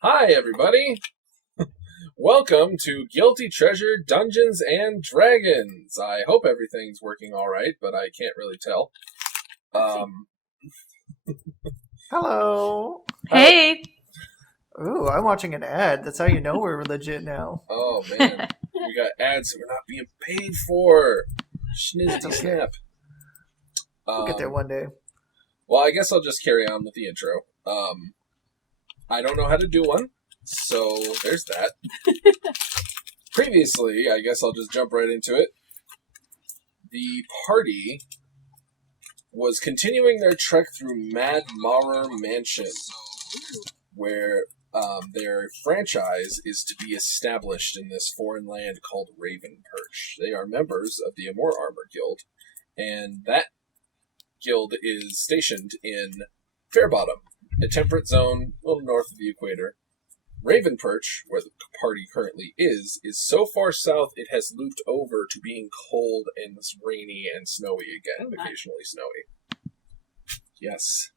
Hi, everybody. Welcome to Guilty Treasure Dungeons and Dragons. I hope everything's working all right, but I can't really tell. Hello. Hey. Ooh, I'm watching an ad. That's how you know we're legit now. Oh, man. We got ads that we're not being paid for. Schnizzy snap. We'll get there one day. Well, I guess I'll just carry on with the intro. I don't know how to do one, so there's that. Previously, I guess I'll just jump right into it. The party was continuing their trek through Mad Maurer Mansion, where their franchise is to be established in this foreign land called Raven Perch. They are members of the Amor Armor Guild, and that guild is stationed in Fairbottom, a temperate zone a little north of the equator. Raven Perch, where the party currently is so far south it has looped over to being cold and rainy and snowy again, occasionally snowy. Yes.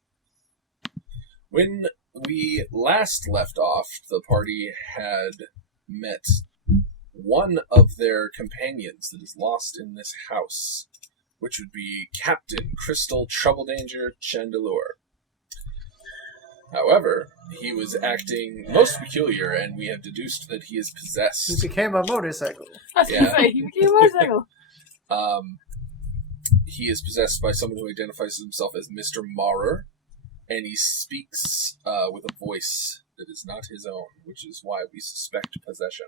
When we last left off, the party had met one of their companions that is lost in this house, which would be Captain Crystal Trouble Danger Chandelure. However, he was acting most peculiar, and we have deduced that he is possessed. He became a motorcycle. I was going to say, he became a motorcycle. He is possessed by someone who identifies himself as Mr. Maurer, and he speaks with a voice that is not his own, which is why we suspect possession.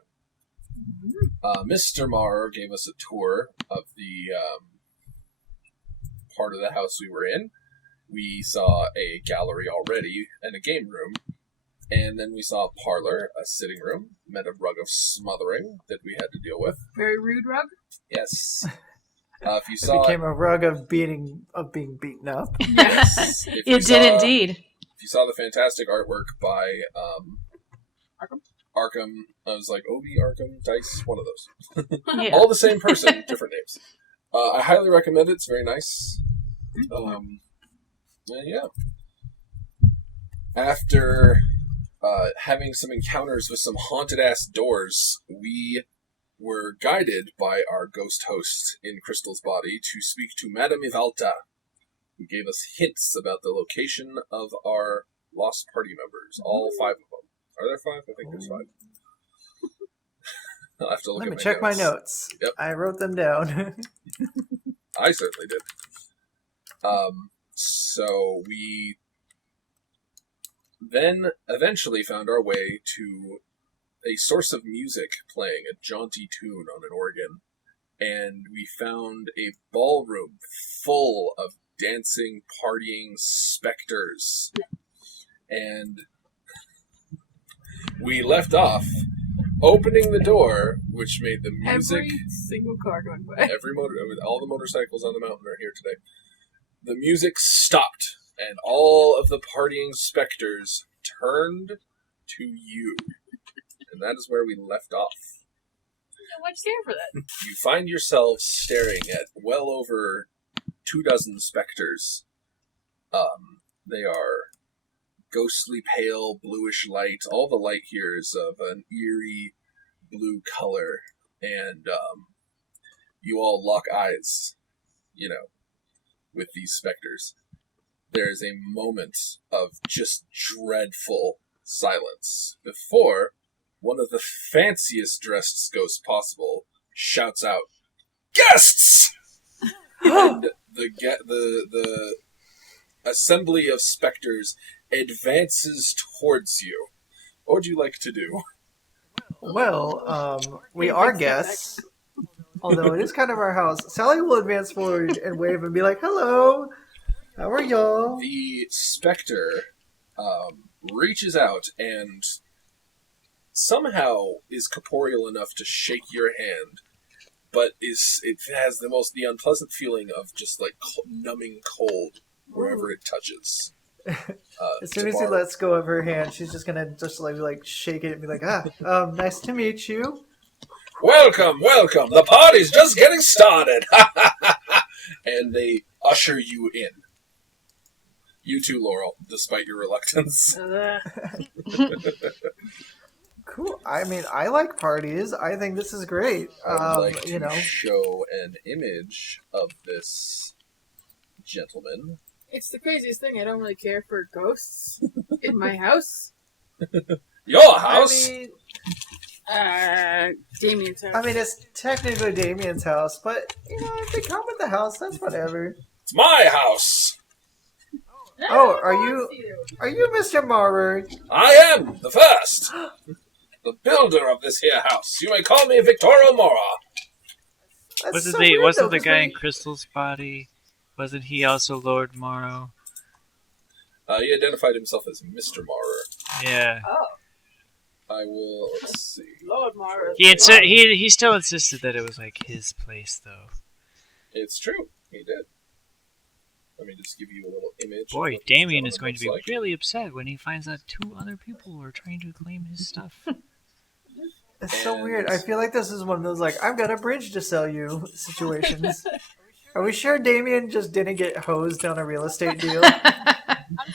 Mr. Maurer gave us a tour of the part of the house we were in. We saw a gallery already and a game room, and then we saw a parlor, a sitting room, met a rug of smothering that we had to deal with. Very rude rug? Yes. If you saw It became a rug of being beaten up. Yes. It did indeed. If you saw the fantastic artwork by Arkham, I was like, Obi, Arkham, Dice, one of those. Yeah. All the same person, different names. I highly recommend it. It's very nice. Yeah. After having some encounters with some haunted-ass doors, we were guided by our ghost host in Crystal's body to speak to Madame Ivalta, who gave us hints about the location of our lost party members, all 5 of them. Are there 5? I think there's 5. I'll have to look Let at me my check notes. my notes. Yep. I wrote them down. I certainly did. So we then eventually found our way to a source of music playing a jaunty tune on an organ, and we found a ballroom full of dancing, partying specters. And we left off opening the door, which made the music... Every single car going by. All the motorcycles on the mountain are here today. The music stopped, and all of the partying specters turned to you. And that is where we left off. Why'd you stand for that? You find yourselves staring at well over 24 specters. They are ghostly pale, bluish light. All the light here is of an eerie blue color. And you all lock eyes, with these specters. There is a moment of just dreadful silence before one of the fanciest dressed ghosts possible shouts out, "Guests!" And the assembly of specters advances towards you. What would you like to do? Well, we are guests. Although it is kind of our house. Sally will advance forward and wave and be like, "Hello, how are y'all?" The specter reaches out and somehow is corporeal enough to shake your hand, but it has the unpleasant feeling of just like numbing cold wherever it touches. As soon as he lets go of her hand, she's just gonna like shake it and be like, "Nice to meet you." Welcome. The party's just getting started. And they usher you in. You too, Laurel, despite your reluctance. I mean, I like parties. I think this is great. I would like to You know, show an image of this gentleman. It's the craziest thing. I don't really care for ghosts in my house. Your house? Damien's house. I mean, it's technically Damien's house, but you know, if they come with the house, that's whatever. It's my house. Oh, are you Mr. Marver? I am the first, the builder of this here house. You may call me Victorio Mora. That's Wasn't so weird, wasn't though, the guy 'cause in Crystal's body? Wasn't he also Lord Morrow? He identified himself as Mr. Mara. Yeah. Oh, I will, let's see. Lord Mara. He still insisted that it was like his place though. It's true, he did. Let me just give you a little image. of Boy, what this Damien is gentleman going to be looks like. really upset when he finds out 2 other people are trying to claim his stuff. It's so weird. I feel like this is one of those like I've got a bridge to sell you situations. Are we sure Damien just didn't get hosed on a real estate deal?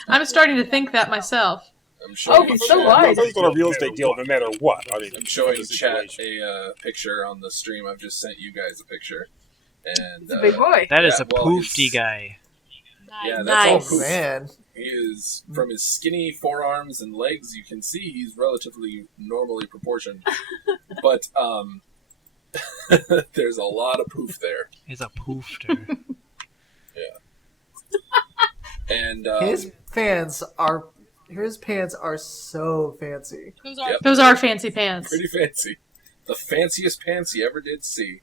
I'm starting to think that myself. I'm showing he's you so chat- wise. He's got a real estate deal no matter what. I mean, I'm showing the chat situation. a picture on the stream. I've just sent you guys a picture. And It's a big boy. That is Yeah, a well, poofy he's- guy. Yeah, that's Nice. all Oh poof. man. He is, from his skinny forearms and legs, you can see he's relatively normally proportioned. But, there's a lot of poof there. He's a poofter. And, His pants are so fancy. Yep. Those are fancy pants. pretty fancy. The fanciest pants he ever did see.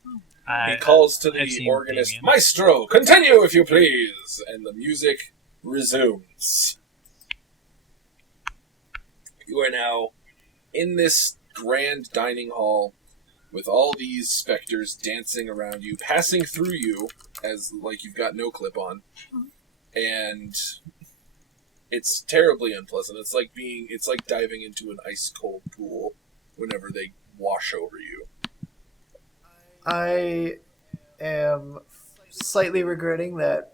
I, He calls to I've the seen organist, Damien. Maestro, continue if you please! And the music resumes. You are now in this grand dining hall with all these specters dancing around you, passing through you as like you've got no clip on. And it's terribly unpleasant. It's like diving into an ice cold pool whenever they wash over you. I am slightly regretting that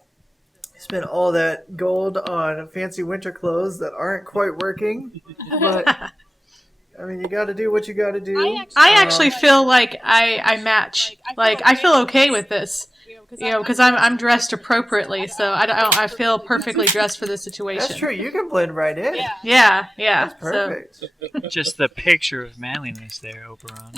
I spent all that gold on fancy winter clothes that aren't quite working. But I mean, you got to do what you got to do. I actually feel like I match. Like I feel okay with this, because I'm dressed appropriately, so I feel perfectly dressed for this situation. That's true. You can blend right in. Yeah. That's So, perfect. Just the picture of manliness there, Oberon.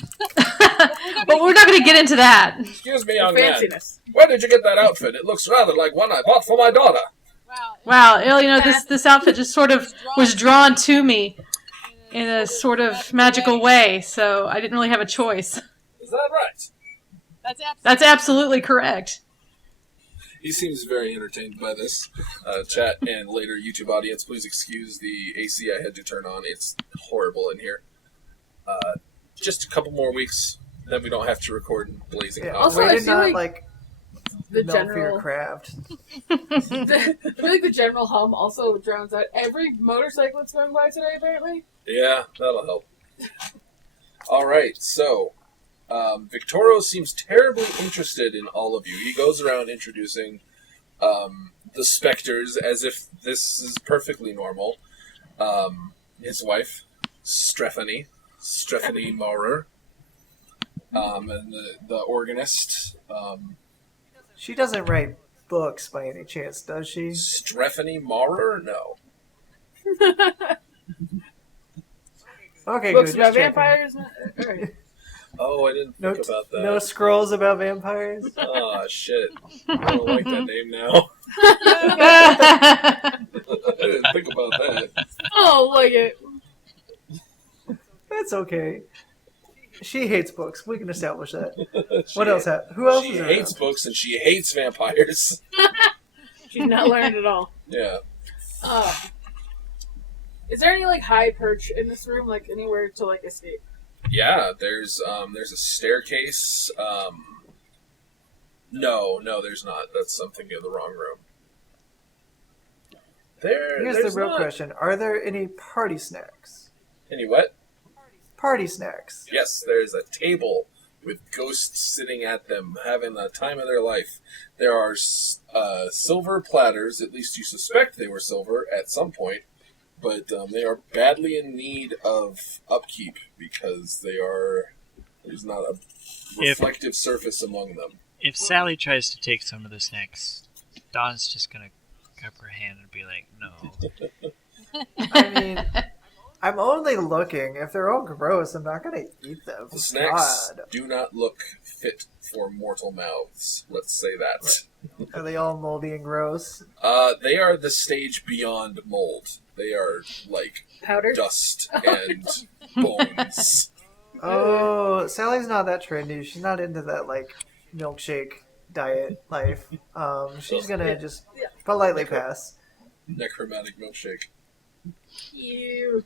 but we're not going to get into that. Excuse me, young man. Fanciness. Where did you get that outfit? It looks rather like one I bought for my daughter. Wow, this outfit just sort of was drawn to me in a sort of magical way, so I didn't really have a choice. Is that right? That's absolutely correct. He seems very entertained by this. Chat and later YouTube audience, please excuse the AC I had to turn on. It's horrible in here. Just a couple more weeks, then we don't have to record in blazing Yeah, hot. Also, way I to feel not like like The melt for your general, craft. I feel like the general hum also drowns out every motorcycle that's going by today. Apparently, Yeah, that'll help. Alright, so Victorio seems terribly interested in all of you. He goes around introducing the specters as if this is perfectly normal. His wife, Strephanie Maurer, and the organist, She doesn't write books by any chance, does she? Strephanie Maurer? No. Okay, books good. about Just checking. vampires. Alright. Oh, I didn't No, think about that. no scrolls about vampires. Oh, shit. I don't like that name now. I didn't think about that. Oh, like it. That's okay. She hates books. We can establish that. What else? Who else She is hates around? books and she hates vampires. She's not learned at all. Yeah. Is there any high perch in this room, anywhere to escape? Yeah, there's a staircase. No, there's not. That's something in the wrong room. Here's There's the real not. question. Are there any party snacks? Any what? Party snacks. Yes, there's a table with ghosts sitting at them, having the time of their life. There are silver platters, at least you suspect they were silver at some point, but they are badly in need of upkeep because there's not a reflective surface among them. If Sally tries to take some of the snacks, Dawn's just gonna cup her hand and be like, no. I mean, I'm only looking. If they're all gross, I'm not going to eat them. The snacks God. do not look fit for mortal mouths. Let's say that. Are they all moldy and gross? They are the stage beyond mold. They are like Powder? dust and bones. Oh, Sally's not that trendy. She's not into that, like, milkshake diet life. She's going to just politely pass. Necromantic milkshake. Ew.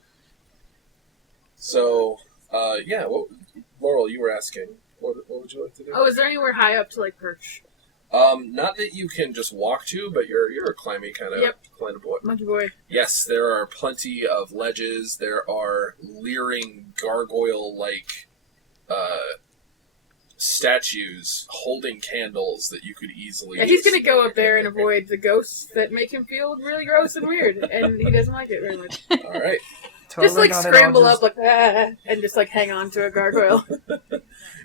So, Laurel, you were asking. What would you like to do? Oh, is there anywhere high up to like perch? Not that you can just walk to, but you're a climby kind of boy. Monkey boy. Yes, there are plenty of ledges. There are leering gargoyle-like statues holding candles that you could easily. Yeah, he's gonna go up there and avoid the ghosts that make him feel really gross and weird, and he doesn't like it very much. All right. Just like not at all, scramble just- up like and just like hang on to a gargoyle.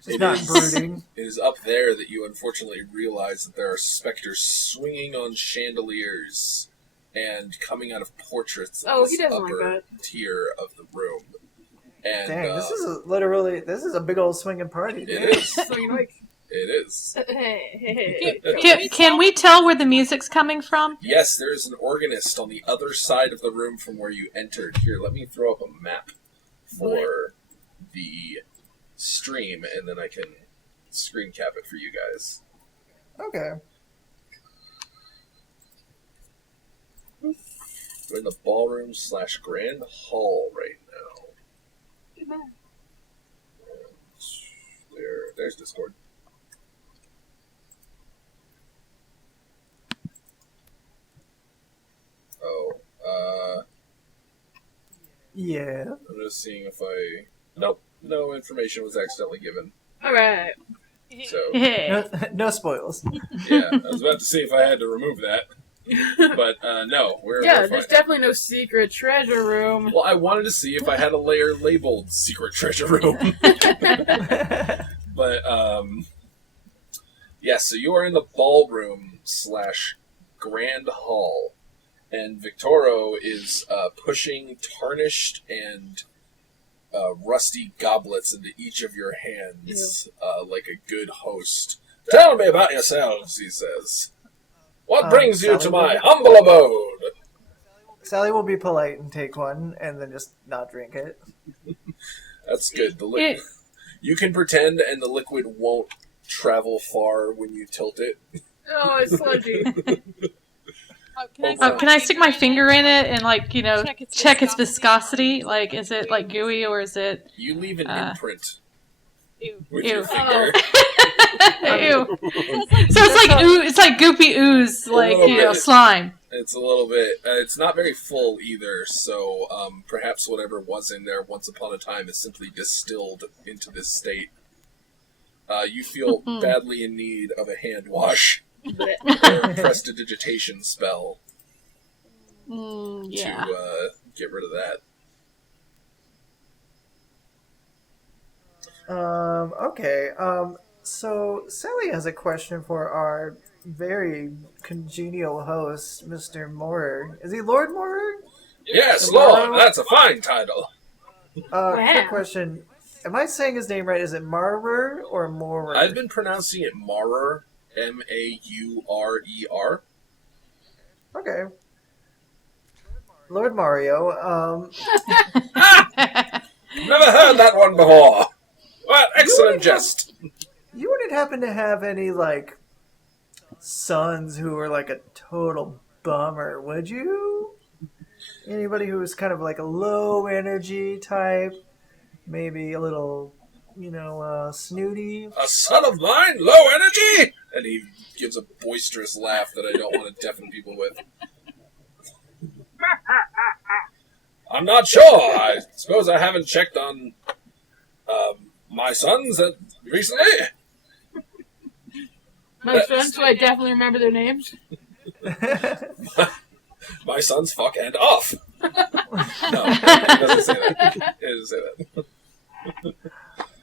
Just not brooding. It is up there that you unfortunately realize that there are specters swinging on chandeliers and coming out of portraits Oh, of he this doesn't like upper tier of the room. And Dang, this is a big old swinging party. Dude. it is. So you like, It is. Can we tell where the music's coming from? Yes, there is an organist on the other side of the room from where you entered. Here, let me throw up a map for the stream, and then I can screen cap it for you guys. Okay. We're in the ballroom / grand hall right now. There's Discord. Yeah. I'm just seeing if I... Nope, no information was accidentally given. alright. So, No spoils. yeah, I was about to see if I had to remove that. But, no, we're Yeah, we're there's fine. definitely no secret treasure room. Well, I wanted to see if I had a layer labeled Secret Treasure Room. But, yeah, so you are in the ballroom / grand hall, and Victoro is pushing tarnished and rusty goblets into each of your hands like a good host. Tell me about yourselves, he says. What brings you to my humble abode? Sally will be polite and take one, and then just not drink it. That's good. You can pretend, and the liquid won't travel far when you tilt it. Oh, it's sludgy. Can I stick my finger in it and, like, check its viscosity? Like, is it, like, gooey or is it... You leave an imprint with Ew. your finger. Ew. So it's like goopy ooze, like, little bit. slime. It's a little bit... it's not very full either, so perhaps whatever was in there once upon a time is simply distilled into this state. You feel badly in need of a hand wash or a prestidigitation spell Yeah. to get rid of that. Okay. So Sally has a question for our very congenial host, Mr. Moorer. Is he Lord Moorer? Yes, Tomorrow- Lord, that's a fine title. Quick question. Am I saying his name right? Is it Marer or Moorer? I've been pronouncing it Maurer, Maurer. Okay. Lord Mario, Never heard that one before. What excellent jest. you wouldn't happen to have any, like, sons who are, like, a total bummer, would you? Anybody who's kind of like a low energy type? Maybe a little, snooty? A son of mine, low energy? And he gives a boisterous laugh that I don't want to deafen people with. I'm not sure. I suppose I haven't checked on my sons recently. My sons, so I definitely remember their names. My sons fuck and off. No, it doesn't say that. It doesn't say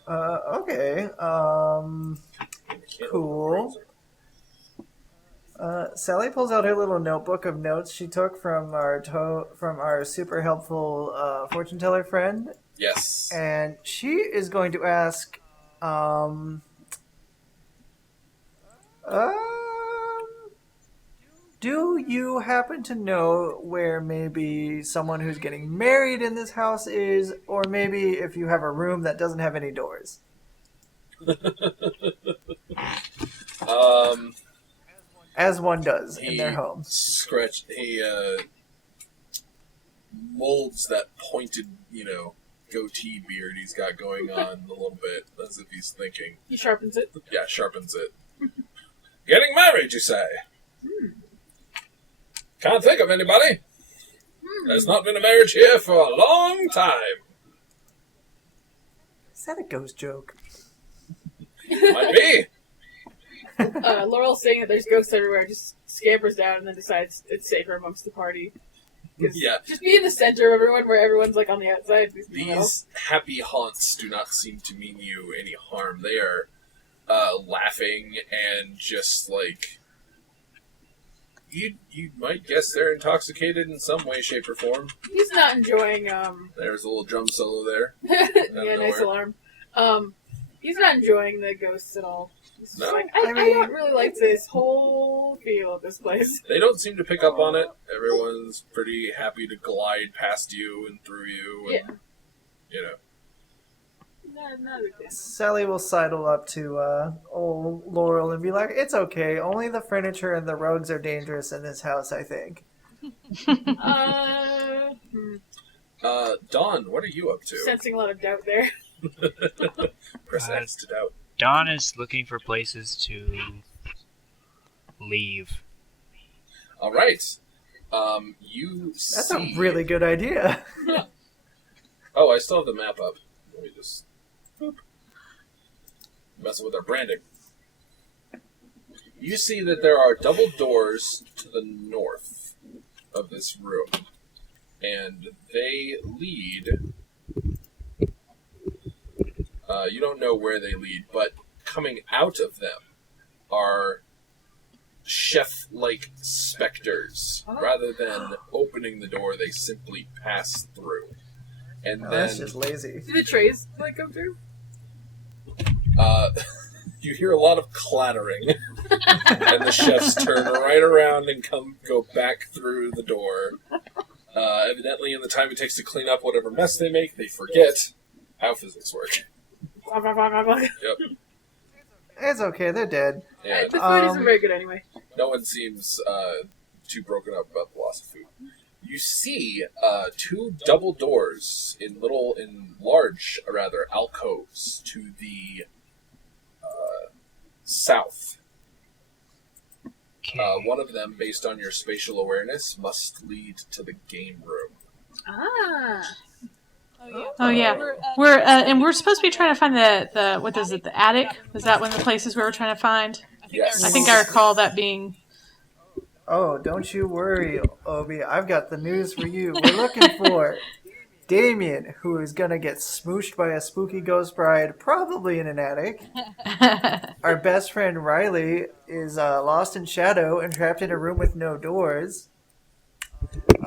that. Okay. Cool. Sally pulls out her little notebook of notes she took from our super helpful fortune teller friend, Yes. and she is going to ask, do you happen to know where maybe someone who's getting married in this house is, or maybe if you have a room that doesn't have any doors? As one does in their home. He molds that pointed, goatee beard he's got going on a little bit, as if he's thinking. He sharpens it. Yeah, sharpens it. Getting married, you say? Can't think of anybody. There's not been a marriage here for a long time. Is that a ghost joke? Might be. Laurel's saying that there's ghosts everywhere, just scampers down and then decides it's safer amongst the party. Yeah. Just be in the center of everyone where everyone's like on the outside. These happy haunts do not seem to mean you any harm. They are laughing and just like... You might guess they're intoxicated in some way, shape, or form. He's not enjoying... There's a little drum solo there. Yeah, nice alarm. He's not enjoying the ghosts at all. He's just No. like, I don't really like this whole feel of this place. They don't seem to pick up on it. Everyone's pretty happy to glide past you and through you. And, Not a big fan. Sally will sidle up to old Laurel and be like, "It's okay. Only the furniture and the rugs are dangerous in this house, I think." Dawn, what are you up to? Sensing a lot of doubt there. Press X to doubt. Dawn is looking for places to leave. All right. You That's see... a really good idea. Oh, I still have the map up. Let me just... messing with our branding. You see that there are double doors to the north of this room. And they lead... you don't know where they lead, but coming out of them are chef-like specters. Rather than opening the door, they simply pass through. And then That's just lazy. Do the trays go through? you hear a lot of clattering, and the chefs turn right around and go back through the door. Evidently, in the time it takes to clean up whatever mess they make, they forget how physics work. Yep. It's okay. They're dead. Yeah. The food isn't very good anyway. No one seems too broken up about the loss of food. You see two double doors in large alcoves to the south. Okay. One of them, based on your spatial awareness, must lead to the game room. Ah. Oh yeah, we're supposed to be trying to find the what is it? The attic? Is that one of the places we were trying to find? Yes. I think I recall that being. Oh, don't you worry, Obi. I've got the news for you. We're looking for Damien, who is going to get smooshed by a spooky ghost bride, probably in an attic. Our best friend Rhyly is lost in shadow and trapped in a room with no doors. If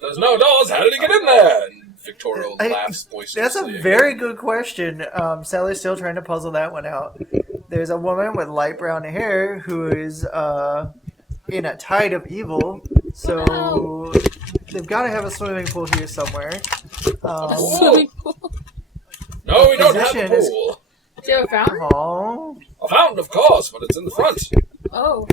there's no doors, how did he get in there? And Victoria laughs boisterously. That's a very good question. Sally's still trying to puzzle that one out. There's a woman with light brown hair who is in a tide of evil, so they've got to have a swimming pool here somewhere. Swimming pool? No, we don't have a pool. Do you have a fountain? Oh. A fountain, of course, but it's in the front. Oh.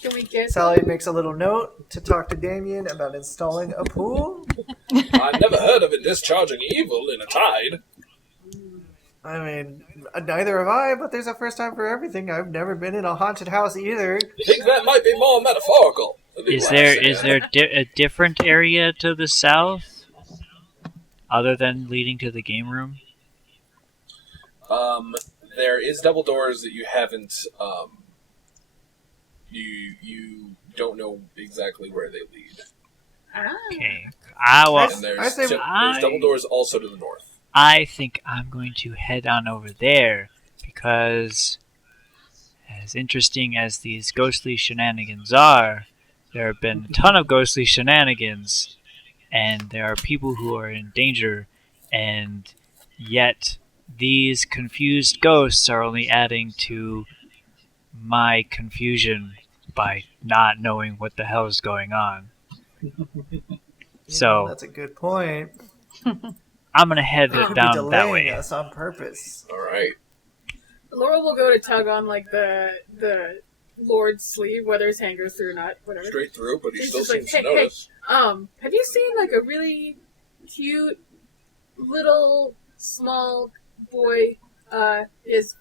Can we get... Sally makes a little note to talk to Damien about installing a pool. I've never heard of it discharging evil in a tide. I mean, neither have I, but there's a first time for everything. I've never been in a haunted house either. I think that might be more metaphorical. Is there a different area to the south, other than leading to the game room? There is double doors that you haven't. You don't know exactly where they lead. Ah. Okay. And I say- there's double doors also to the north. I think I'm going to head on over there because, as interesting as these ghostly shenanigans are, there have been a ton of ghostly shenanigans, and there are people who are in danger, and yet these confused ghosts are only adding to my confusion by not knowing what the hell is going on. So that's a good point. I'm gonna head It could be down that delaying way. us on purpose. All right. Laurel will go to tug on like the Lord's sleeve, whether his hand goes through or not, whatever. Straight through, but he He's still just like, seems hey, to notice. have you seen like a really cute little small boy? Is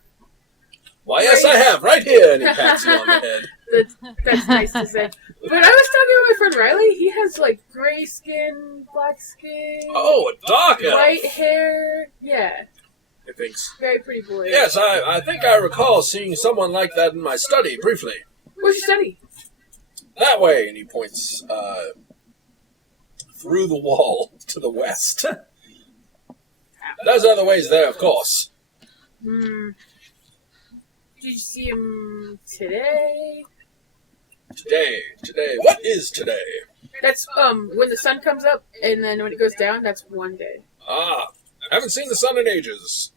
Why, yes, I have, right here. And he pats you on the head. that's nice to say. But I was talking to my friend Rhyly. He has like gray skin, black skin, Oh, a dark elf. white hair. Yeah, He thinks, very pretty boy. yes, I think I recall seeing someone like that in my study briefly. Where'd you study? That way. And he points through the wall to the west. Those are the ways there, of course. Did you see him today? Today. What is today? That's when the sun comes up, and then when it goes down, that's one day. Ah, I haven't seen the sun in ages.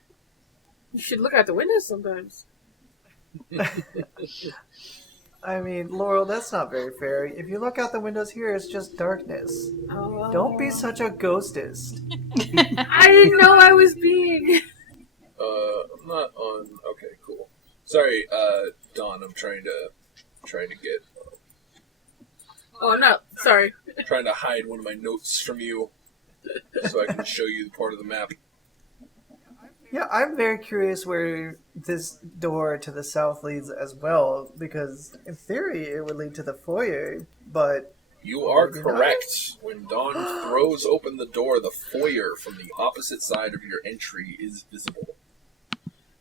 You should look out the windows sometimes. I mean, Laurel, that's not very fair. If you look out the windows here, it's just darkness. Oh. Don't be such a ghostist. I didn't know I was being. I'm not on. Okay, cool. Sorry, Dawn. I'm trying to get Oh, I'm not. Sorry. trying to hide one of my notes from you, so I can show you the part of the map. Yeah, I'm very curious where this door to the south leads as well, because in theory it would lead to the foyer, but You are Maybe not. correct. When Dawn throws open the door, the foyer from the opposite side of your entry is visible.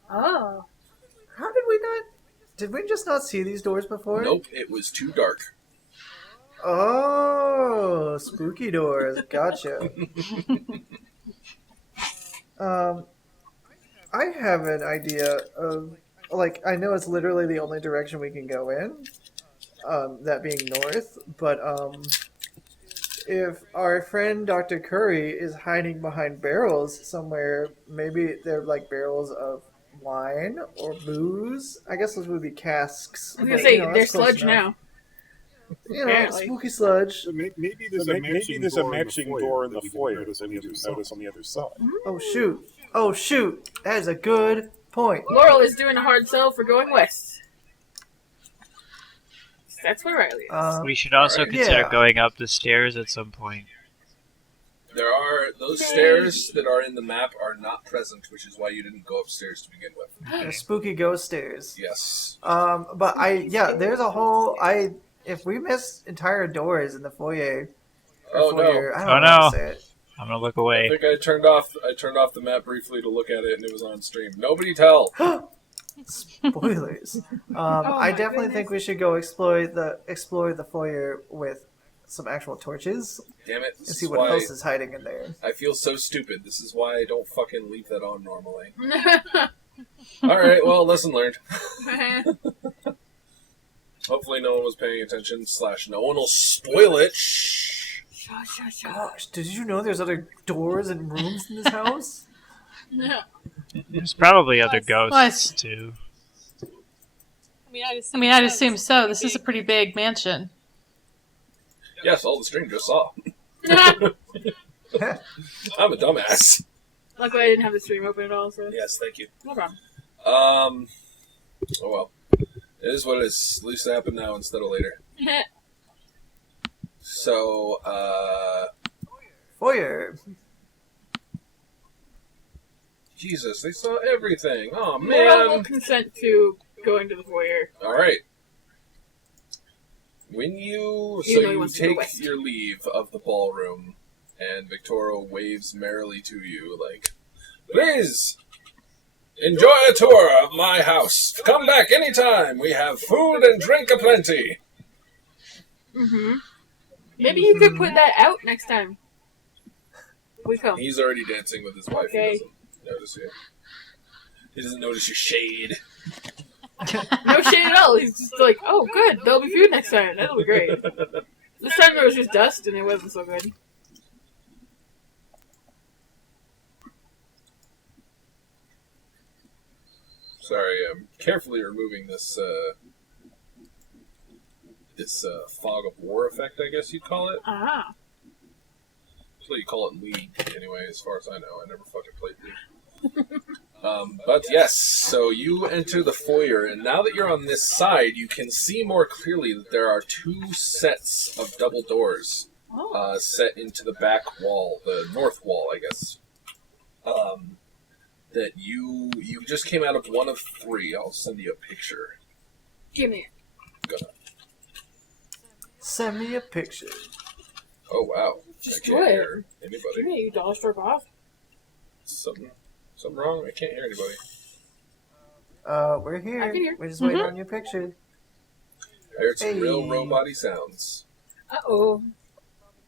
Oh. how did we not... Did we just not see these doors before? Nope, it was too dark. Oh, spooky doors. Gotcha. I have an idea of, like, I know it's literally the only direction we can go in, that being north, but if our friend Dr. Curry is hiding behind barrels somewhere, maybe they're like barrels of wine or booze. I guess those would be casks. I was gonna but, say, you know, they're that's close sludge enough. now. You know, Apparently. spooky sludge. Maybe there's a matching door in the foyer that we didn't notice on the other side. Oh shoot! Oh shoot! That is a good point. Laurel is doing a hard sell for going west. That's where Rhyly is. We should also Alright. consider Yeah. going up the stairs at some point. There are those stairs that are in the map are not present, which is why you didn't go upstairs to begin with. They're spooky ghost stairs. Yes. But there's a whole if we miss entire doors in the foyer. Oh foyer, no! I Oh, don't know how no. to say it. I'm gonna look I away. think I turned off the map briefly to look at it, and it was on stream. Nobody tell. Spoilers. my I definitely goodness. think we should go explore the foyer with some actual torches Damn it! and This see is what why else is hiding in there. I feel so stupid. This is why I don't fucking leave that on normally. All right. Well, lesson learned. Hopefully, no one was paying attention. / no one will spoil it. Shh. Gosh, did you know there's other doors and rooms in this house? There's probably other Plus- ghosts too. I mean, I'd assume so. This is a pretty big mansion. Yes, all the stream just saw. I'm a dumbass. Luckily, I didn't have the stream open at all, so Yes, thank you. no problem. Oh well. It is what it is. At least it happened now instead of later. So, Foyer. Jesus, they saw everything. Oh Laurel will man. consent to going to the foyer. All right. When you Even though he wants to go take west. your leave of the ballroom, and Victoria waves merrily to you, like, please enjoy a tour of my house. Come back anytime. We have food and drink aplenty. Mm-hmm. Maybe you could put that out next time. We come. He's already dancing with his wife. Okay. He doesn't notice you. He doesn't notice your shade. No shade at all. He's just like, oh, good. There'll be food next time. That'll be great. This time it was just dust and it wasn't so good. Sorry, I'm carefully removing this fog of war effect, I guess you'd call it. Ah. That's what you call it in League, anyway, as far as I know. I never fucking played League. But yes, so you enter the foyer, and now that you're on this side, you can see more clearly that there are 2 sets of double doors set into the back wall, the north wall, I guess. That you just came out of one of 3. I'll send you a picture. Give me it. Gonna. Send me a picture. Oh wow! Just I can't do it. hear anybody. Give me it, you dollar store off. Something wrong? I can't hear anybody. We're here. I can hear. We're just waiting on your picture. I heard some real Hey. robot-y sounds. Uh-oh.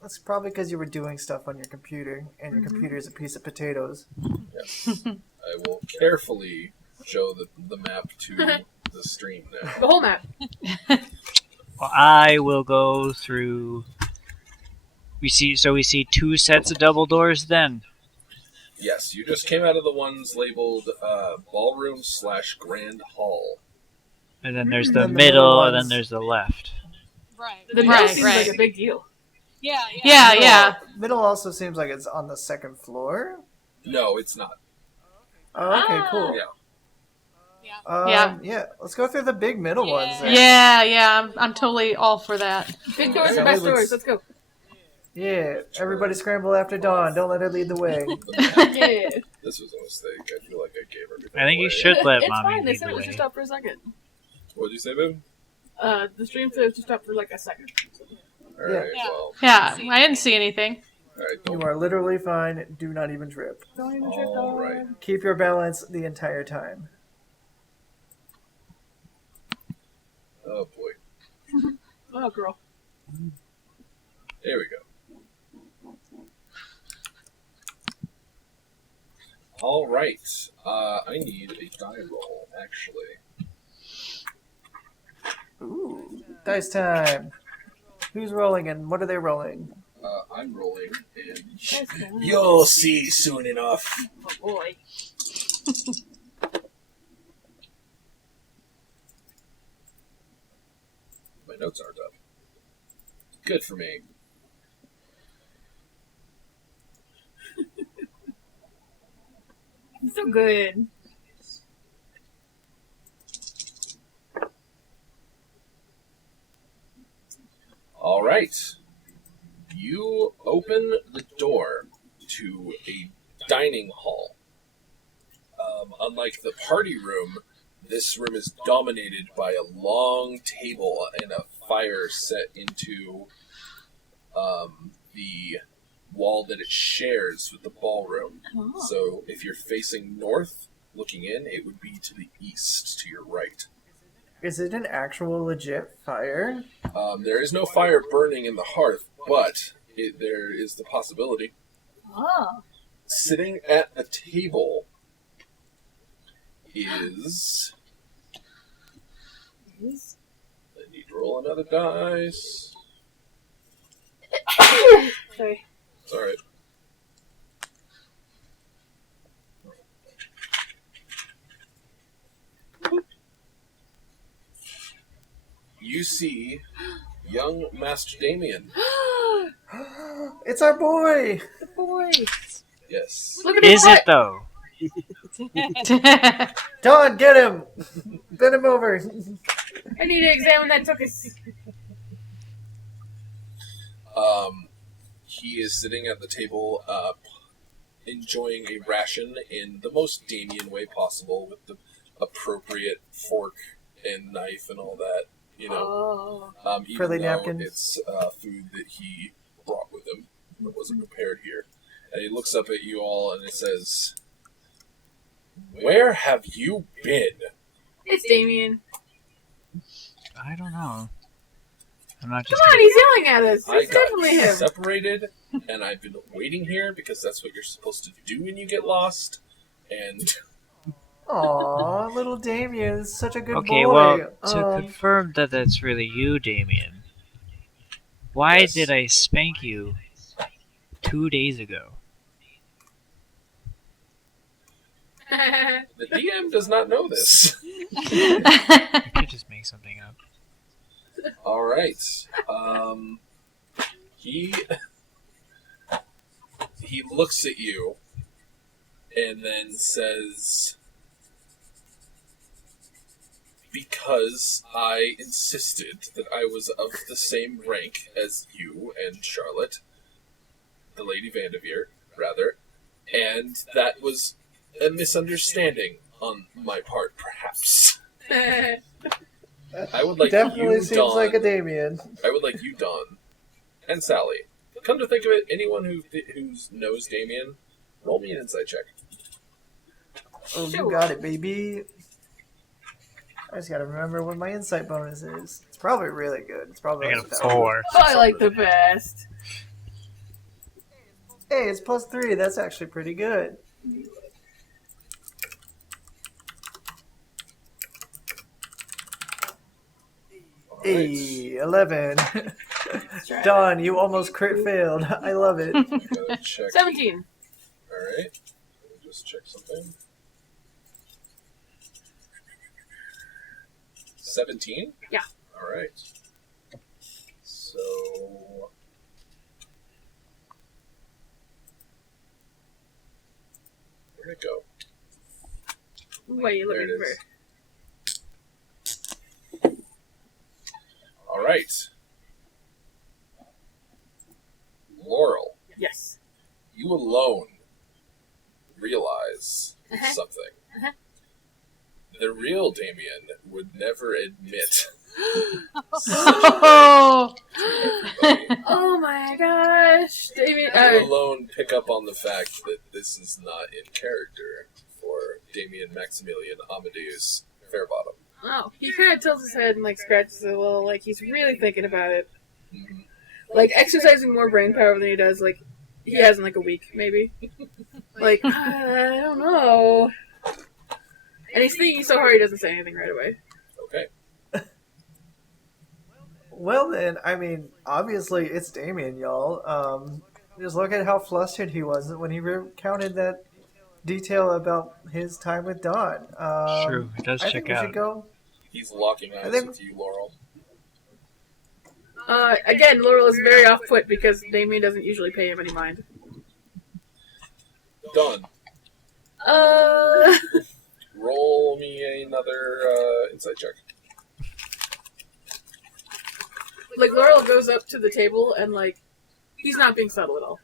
That's probably because you were doing stuff on your computer, and your computer is a piece of potatoes. Yes. I will carefully show the map to the stream now. The whole map. Well, I will go through. We see 2 sets of double doors then. Yes, you just came out of the ones labeled ballroom/grand hall. And then there's And the then the middle, middle and then ones. there's the left. Right. The middle Right, seems right. like a big deal. Middle also seems like it's on the 2nd floor. No, it's not. Oh, okay, cool. Yeah. Yeah, let's go through the big middle ones then. Yeah, I'm totally all for that. Big doors So and best let's- doors. Let's go. Yeah, everybody scramble after dawn. Don't let her lead the way. Yeah. This was a mistake. I feel like I gave everything I think away. you should let It's mommy fine. They lead said the it was way. just up for a second. What'd you say, babe? The stream said it was just up for like a second. Alright, Yeah. well. Yeah, I didn't see anything. Alright, You don't. are literally fine. Do not even trip. Don't even trip All on. right. Keep your balance the entire time. Oh boy. Oh, girl. There we go. Alright. I need a die roll, actually. Ooh, dice time. Who's rolling and what are they rolling? I'm rolling, and That's good. you'll see soon enough. Oh, boy. My notes aren't up. Good for me. So good. Alright. You open the door to a dining hall. Unlike the party room, this room is dominated by a long table and a fire set into the wall that it shares with the ballroom. Oh. So if you're facing north, looking in, it would be to the east, to your right. Is it an actual legit fire? There is no fire burning in the hearth, but there is the possibility. Oh. Sitting at a table is... I need to roll another dice. Sorry. It's alright. You see young Master Damien. It's our boy! Boy. Yes. Look at his Is it though? Dawn, get him! Bend him over. I need to examine that tuchus. He is sitting at the table, enjoying a ration in the most Damien way possible, with the appropriate fork and knife and all that. You know, Oh. even Frilly though napkins. it's food that he brought with him that wasn't prepared here. And he looks up at you all and it says, "Where have you been?" It's Damien. I don't know. I'm not Come just. on, he's yelling at us. I It's definitely got him. separated, and I've been waiting here because that's what you're supposed to do when you get lost. And Aw, little Damien is such a good Okay, boy. well, to confirm that that's really you, Damien, why Yes. did I spank you 2 days ago? the DM does not know this. I could just make something up. All right. He looks at you and then says, "Because I insisted that I was of the same rank as you and Charlotte, the Lady Vanderveer, rather, and that was a misunderstanding on my part, perhaps. I would like Definitely you, seems Dawn. like a Damien. I would like you, Dawn, and Sally. Come to think of it, anyone who knows Damien, roll me an insight check. Oh, you got it, baby. I just gotta remember what my insight bonus is. It's probably really good. It's probably I like got a 1,000. 4. I like the best. Hey, it's +3. That's actually pretty good. Hey, 11. Dawn, you almost crit failed. I love it. Gotta check. 17. Alright. Let me just check something. 17? Yeah. Alright. So... where'd it go? What are you There looking it for? is. Alright. Laurel, Yes. you alone realize Uh-huh. something. Uh-huh. The real Damien would never admit Oh. everybody. Oh my gosh. Damien, You alone pick up on the fact that this is not in character for Damien Maximilian Amadeus Fairbottom. oh, he kind of tilts his head and like scratches a little, like he's really thinking about it. Mhm. Like exercising more brain power than he does, like he has in like a week, maybe. Like, I don't know. And he's thinking so hard he doesn't say anything right away. Okay. Well then, I mean, obviously it's Damien, y'all. Just look at how flustered he was when he recounted that detail about his time with Dawn. True, it does I check think we out. should go. He's locking eyes think- with you, Laurel. Again, Laurel is very off put because Damien doesn't usually pay him any mind. Done. Uh, Roll me another insight check. like Laurel goes up to the table and like he's not being subtle at all.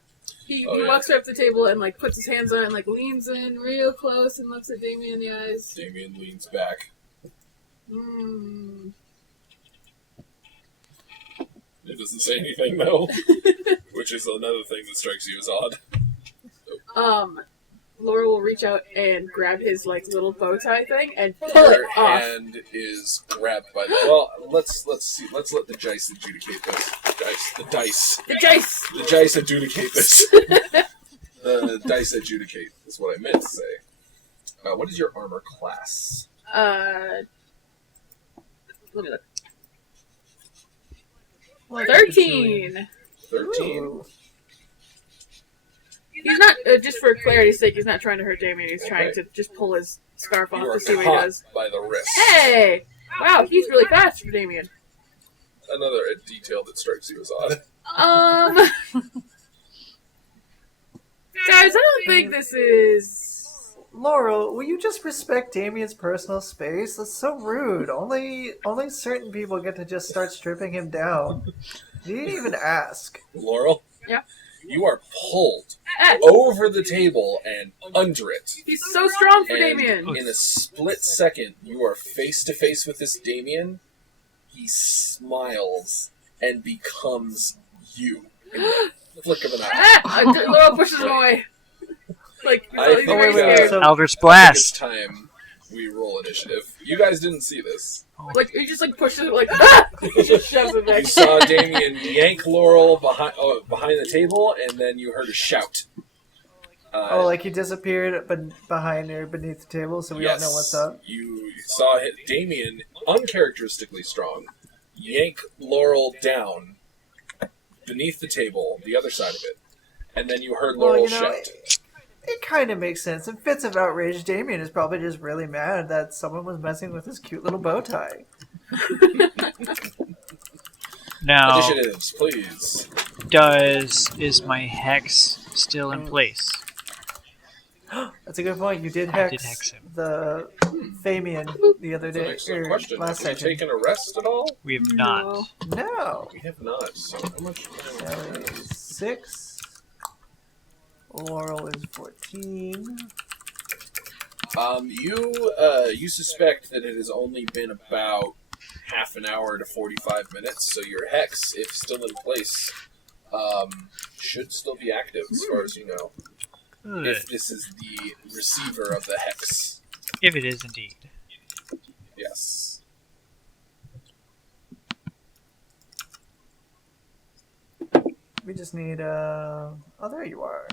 He Oh, yeah. walks right up to the table and like puts his hands on it and like leans in real close and looks at Damien in the eyes. Damien leans back. Mm. It doesn't say anything, though. Which is another thing that strikes you as odd. Laura will reach out and grab his like little bow tie thing and pull it Your off. hand is grabbed by the... Well, let's see. Let's let the dice adjudicate this. The dice. The dice. The dice adjudicate this. The dice adjudicate is what I meant to say. What is your armor class? Let me look. 13. 13. Ooh. He's not, just for clarity's sake, he's not trying to hurt Damien. He's trying Okay. to just pull his scarf off You are to see what he caught does. by the wrist. Hey! Wow, he's really fast for Damien. Another detail that strikes you as odd. Guys, I don't think this is... Laurel, will you just respect Damien's personal space? That's so rude. Only certain people get to just start stripping him down. You didn't even ask. Laurel? Yeah? You are pulled Ah, over the table and under it. he's so strong for And Damien. in a split second, you are face to face with this Damien. He smiles and becomes you in the flick of an eye. Laurel pushes him away. Like, I he's think, very wait, scared. so- Eldritch It's Blast! time we roll initiative. You guys didn't see this. Like, he just, like, pushes it, like, ah! He just shoves it You back. saw Damien yank Laurel behind the table, and then you heard a shout. Like he disappeared behind or beneath the table, so we don't know what's up. You saw Damien, uncharacteristically strong, yank Laurel down beneath the table, the other side of it, and then you heard Laurel shout. It kind of makes sense. In fits of outrage, Damien is probably just really mad that someone was messing with his cute little bow tie. Now, Initiatives, please. is my hex still in place? That's a good point. You did I hex, did hex him. the Famian the other That's an day, excellent or question. last Have you session. taken a rest at all? We have not. No. We have not. So how much? Sally is 6. Laurel is 14. You suspect that it has only been about half an hour to 45 minutes, so your hex, if still in place, should still be active as far as you know. Good. If this is the receiver of the hex. If it is indeed. Yes. We just need, oh, there you are.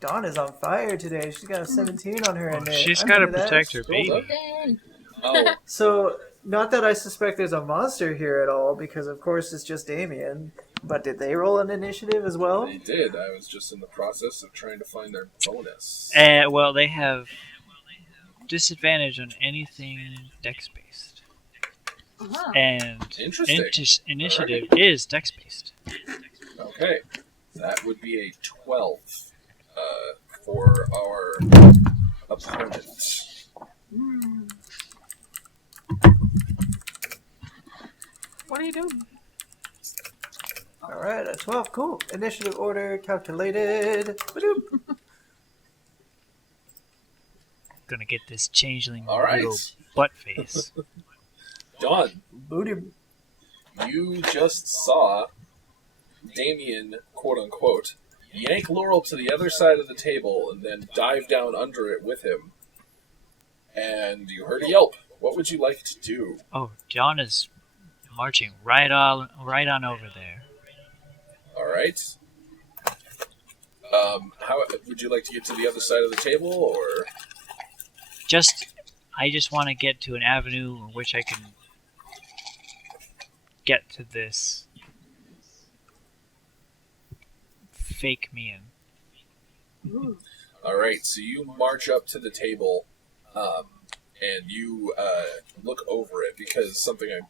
Dawn is on fire today. She's got a 17 on her end. She's got to protect her baby. Oh, So, not that I suspect there's a monster here at all, because of course it's just Damien. But did they roll an initiative as well? they did. I was just in the process of trying to find their bonus. Well, they have disadvantage on anything dex-based. Uh-huh. And Interesting. initiative is dex-based. Okay. That would be a 12 for our opponent. What are you doing? Alright, a 12. Cool. Initiative order calculated. Ba-doop. Gonna get this changeling All right. little butt face. Dawn, Booty. you just saw Damien, quote unquote, yank Laurel to the other side of the table and then dive down under it with him. And you heard a yelp. What would you like to do? Oh, John is marching right on over there. All right. How would you like to get to the other side of the table, or I just want to get to an avenue in which I can get to this fake me in. All right? So you march up to the table, and you look over it because something I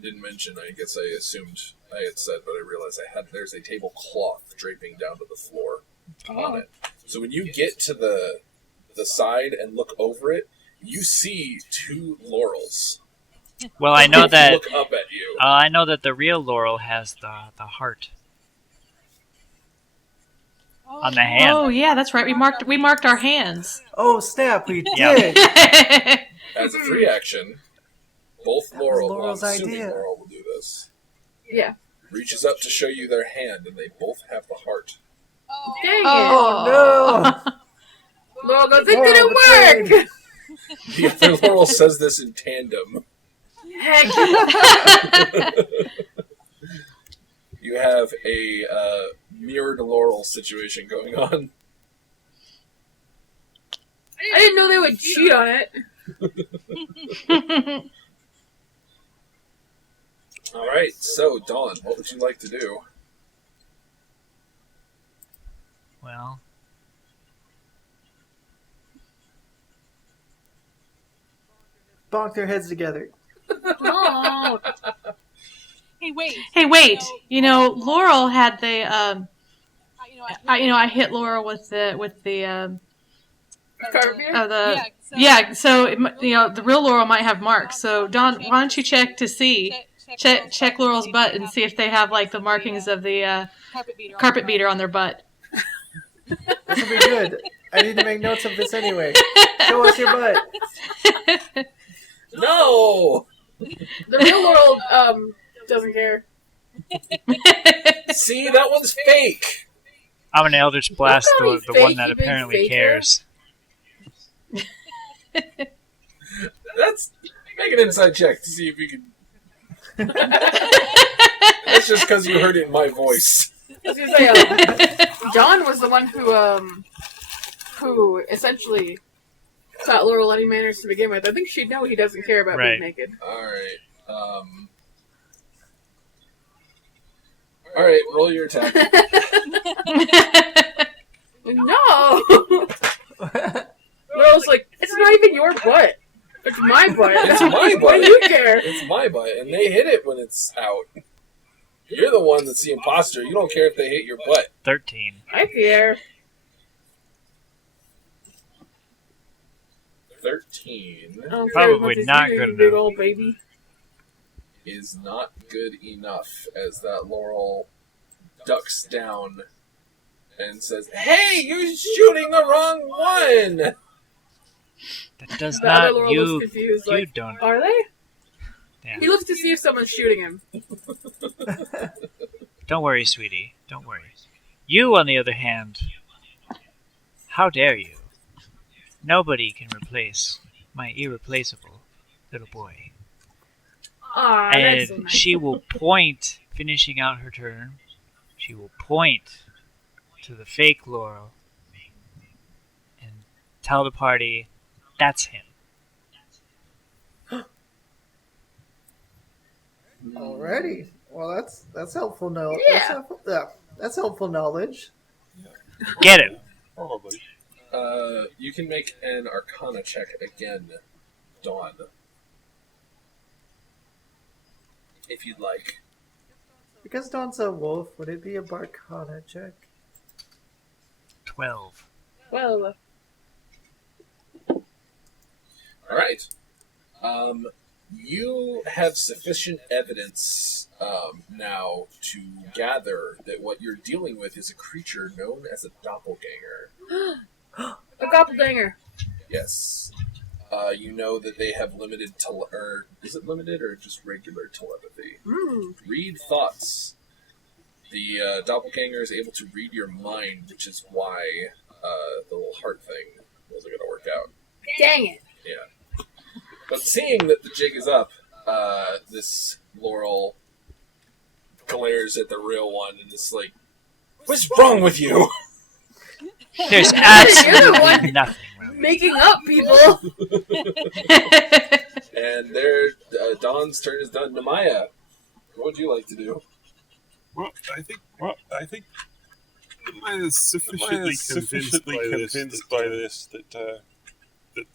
didn't mention. I guess I assumed I had said, but I realized there's a tablecloth draping down to the floor on it. So when you get to the side and look over it, you see 2 laurels. Well, I know that look up at you. I know that the real Laurel has the heart on the hand. Oh yeah, that's right. We marked our hands. Oh, snap. We Yeah. did. As a free action, both Laurel, well, I'm Laurel's assuming idea. Laurel will do this, Yeah. reaches up to show you their hand, and they both have the heart. Dang it. Oh, no. Laurel goes, it Laurel didn't betrayed. work! The other Laurel says this in tandem. Heck. You have a mirrored Laurel situation going on. I didn't know they would cheat on it. All right, so Dawn, what would you like to do? Well, Bonk their heads together. No. Hey, wait. You know, Laurel had the I hit Laurel with the Carver beer? So the real Laurel might have marks. So Don, why don't you check to see check Laurel's butt and see if they have like the markings of the carpet beater on their butt. This will be good. I need to make notes of this anyway. Show us your butt. No! The real Laurel, doesn't care. See, that one's fake! I'm an Eldritch Blast, probably the one fake, that you big apparently faker. cares. That's make an inside check to see if you can. That's just because you heard it in my voice. I was gonna say, John was the one who essentially taught Laurel any manners to begin with. I think she'd know he doesn't care about being naked. Alright. Alright, roll your attack. No! Laurel's like, it's not even your butt. It's my butt. It's my Why butt. do you care? It's my butt, and they hit it when it's out. You're the one that's the imposter. You don't care if they hit your butt. 13. I care. 13 I don't care Probably as much as not you, good you big enough. old baby. is not good enough as that Laurel ducks down and says, "Hey, you're shooting the wrong one!" That does The other not Laurel you. looks confused, You like, don't. are they? Yeah. He looks to see if someone's shooting him. Don't worry, sweetie. Don't worry. You, on the other hand, how dare you? Nobody can replace my irreplaceable little boy. Aw, that's so And nice. she will point, finishing out her turn, she will point to the fake Laurel and tell the party, that's him. Alrighty. Well, that's helpful. Yeah. That's helpful knowledge. Get him. Probably. You can make an Arcana check again, Dawn. If you'd like. Because Dawn's a wolf, would it be a Barcana check? 12. Well, Alright. You have sufficient evidence now to gather that what you're dealing with is a creature known as a doppelganger. a doppelganger. Yes. You know that they have limited or is it limited or just regular telepathy? Read thoughts. The doppelganger is able to read your mind, which is why the little heart thing wasn't going to work out. Dang it. Yeah. But seeing that the jig is up, this Laurel glares at the real one and is like, "What's wrong with you?" There's You're the absolutely one nothing wrong. making up people. And there, Dawn's turn is done. Namaya, what would you like to do? Well, I think Maya is sufficiently convinced by this that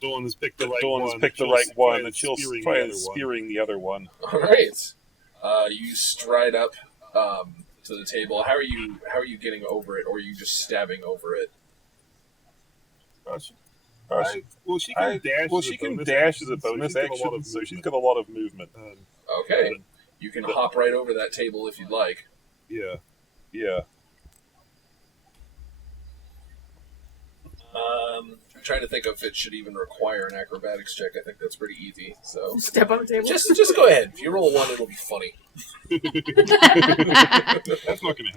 Dawn has picked the right one, and she'll try spearing the other one. All right. You stride up to the table. How are you getting over it, or are you just stabbing over it? She can dash as a bonus action, so she's got a lot of movement. Okay. You can hop right over that table if you'd like. Yeah. I'm trying to think if it should even require an acrobatics check. I think that's pretty easy. So Step on the table. just go ahead. If you roll a 1, it'll be funny. That's not going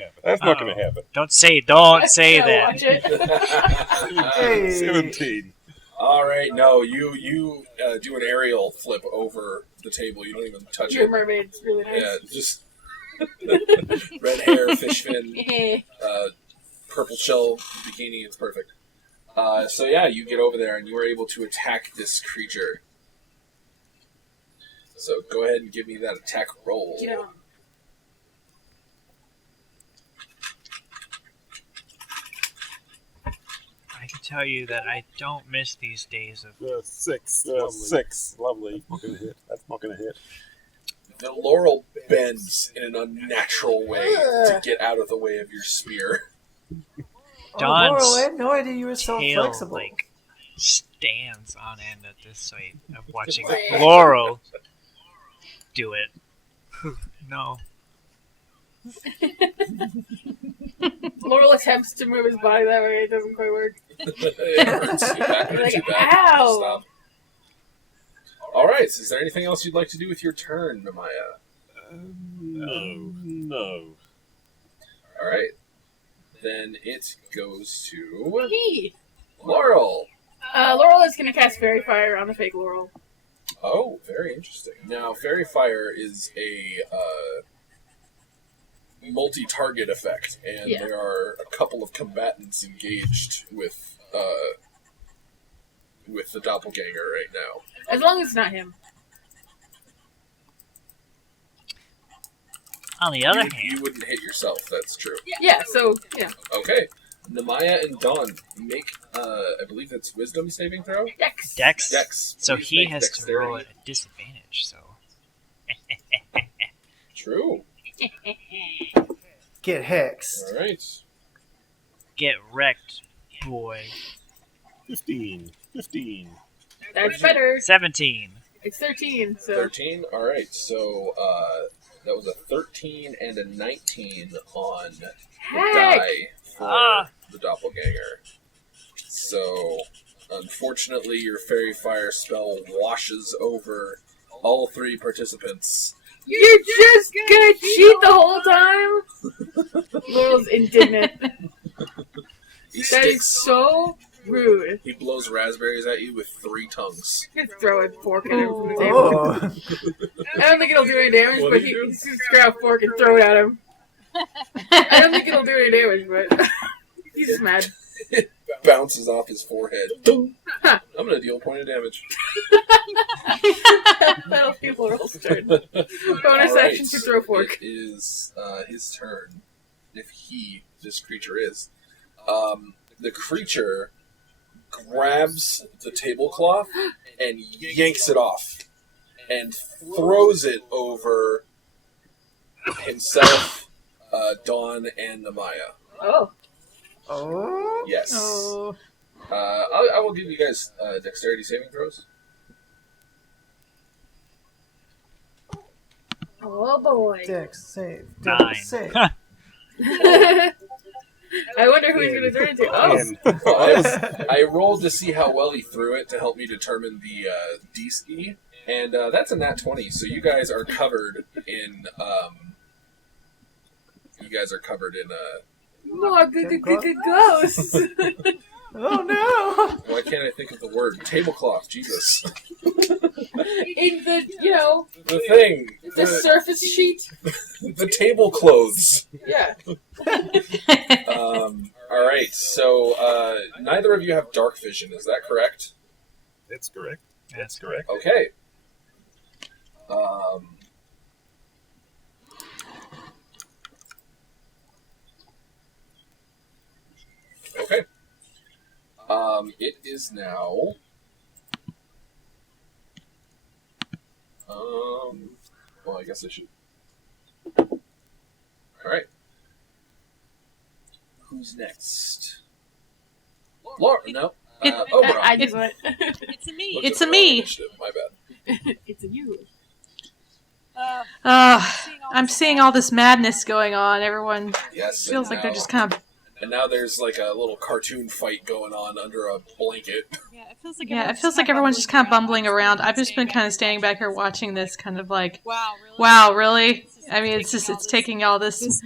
to happen. Don't say Yeah, that. watch it. Hey. 17. All right. No, you do an aerial flip over the table. You don't even touch Your it. mermaid's really nice. Yeah, just red hair, fish fin, purple shell bikini. It's perfect. So yeah, you get over there and you are able to attack this creature. So go ahead and give me that attack roll. Yeah. I can tell you that I don't miss these days of 6. Lovely. That's not going to hit. The Laurel bends in an unnatural way to get out of the way of your spear. Dawn's Laurel, I had no idea you were so tail, flexible. like, stands on end at this sight of watching Laurel do it. No. Laurel attempts to move his body that way. It doesn't quite work. It hurts you back. It hurts you Like, back. ow! Stop. All right. Is there anything else you'd like to do with your turn, Namaya? No. All right. Then it goes to He. Laurel. Laurel is going to cast Fairy Fire on the fake Laurel. Oh, very interesting. Now, Fairy Fire is a multi-target effect, and there are a couple of combatants engaged with the doppelganger right now. As long as it's not him. On the other hand, you wouldn't hit yourself. That's true. Yeah. So yeah. Okay, Namaya and Dawn make I believe it's Wisdom saving throw. Dex. So Please he make has dexterity. to roll at a disadvantage. So True. Get hexed. All right. get wrecked, boy. 15. That's better. 17. It's 13. So 13. All right. So that was a 13 and a 19 on the Heck! die for the doppelganger. So unfortunately, your fairy fire spell washes over all three participants. You're just gonna cheat the whole time? Laurel's indignant. That is so rude. He blows raspberries at you with 3 tongues. You can throw a fork at him from the table. Oh. I don't think it'll do any damage, What but did you do? he's just grab a fork and throw it at him. I don't think it'll do any damage, but he's just mad. Bounces off his forehead. I'm gonna deal a point of damage. That'll be Laurel's turn. All Bonus right, action to throw a fork. It is his turn. If this creature is. The creature grabs the tablecloth and yanks it off and throws it over himself, Dawn, and Namaya. Oh. Oh. Yes. Oh. I will give you guys dexterity saving throws. Oh boy. Dex save. 9. Dex save. I wonder who he's going to turn into. Oh. I rolled to see how well he threw it to help me determine the D-ski, and that's a nat 20, so you guys are covered in... More good ghosts. Oh no! Why can't I think of the word? Tablecloth, Jesus. In the, The thing. the surface sheet. The tablecloths. Yeah. Alright, so neither of you have dark vision, is that correct? That's correct. That's correct. Okay. Okay. It is now. Well, I guess I should. All right. Who's next? Laura? No. Oberon. I just went. It's a me. Looked It's at a the wrong me. initiative, my bad. It's a you. I'm seeing all this madness going on. Everyone Yes. feels and like they're now- just kind of And now there's like a little cartoon fight going on under a blanket. Yeah, it feels like everyone's just kind of bumbling around. I've just been kind of standing back here watching this, kind of like, Wow, really? wow, really? I mean, it's taking all this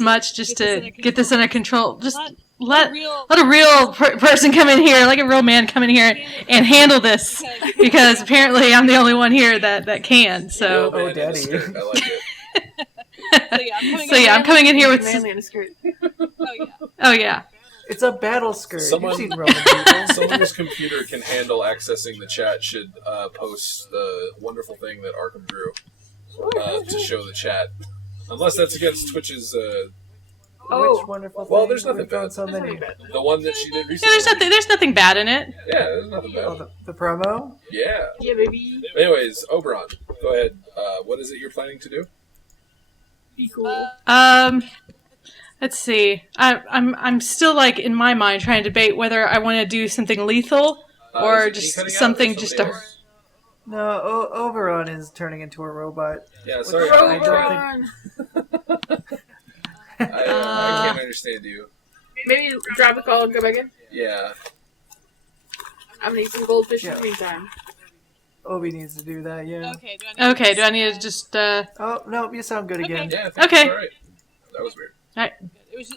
much just to get this under control. Just let a real person come in here, like a real man come in here and handle this, because apparently I'm the only one here that can. So, Man in a Daddy. skirt, I like it. so yeah, I'm coming in here with. Manly in a skirt. Oh yeah. It's a battle skirt. Someone- You've seen Roman people. Someone whose computer can handle accessing the chat should post the wonderful thing that Arkham drew to show the chat. Unless that's against Twitch's, Oh. Which wonderful Well, thing. there's nothing We've done bad. so There's many. nothing bad. the one that she did Yeah, recently. there's nothing bad in it. Yeah, there's nothing Oh, bad. the promo? Yeah. Yeah, baby. Anyways, Oberon, go ahead. What is it you're planning to do? Be cool. Let's see. I'm still like in my mind trying to debate whether I want to do something lethal or Is it just me cutting out or something just to. somebody else? No, Oberon is turning into a robot. Yeah, sorry. I don't Roboron. I can't understand you. Maybe drop a call and go back in. Yeah. I'm gonna eat some goldfish in Yeah. the meantime. Obi needs to do that, yeah. Okay, do I need to just? Oh, no, you sound good again. Yeah, I think Okay. it's all right. That was weird.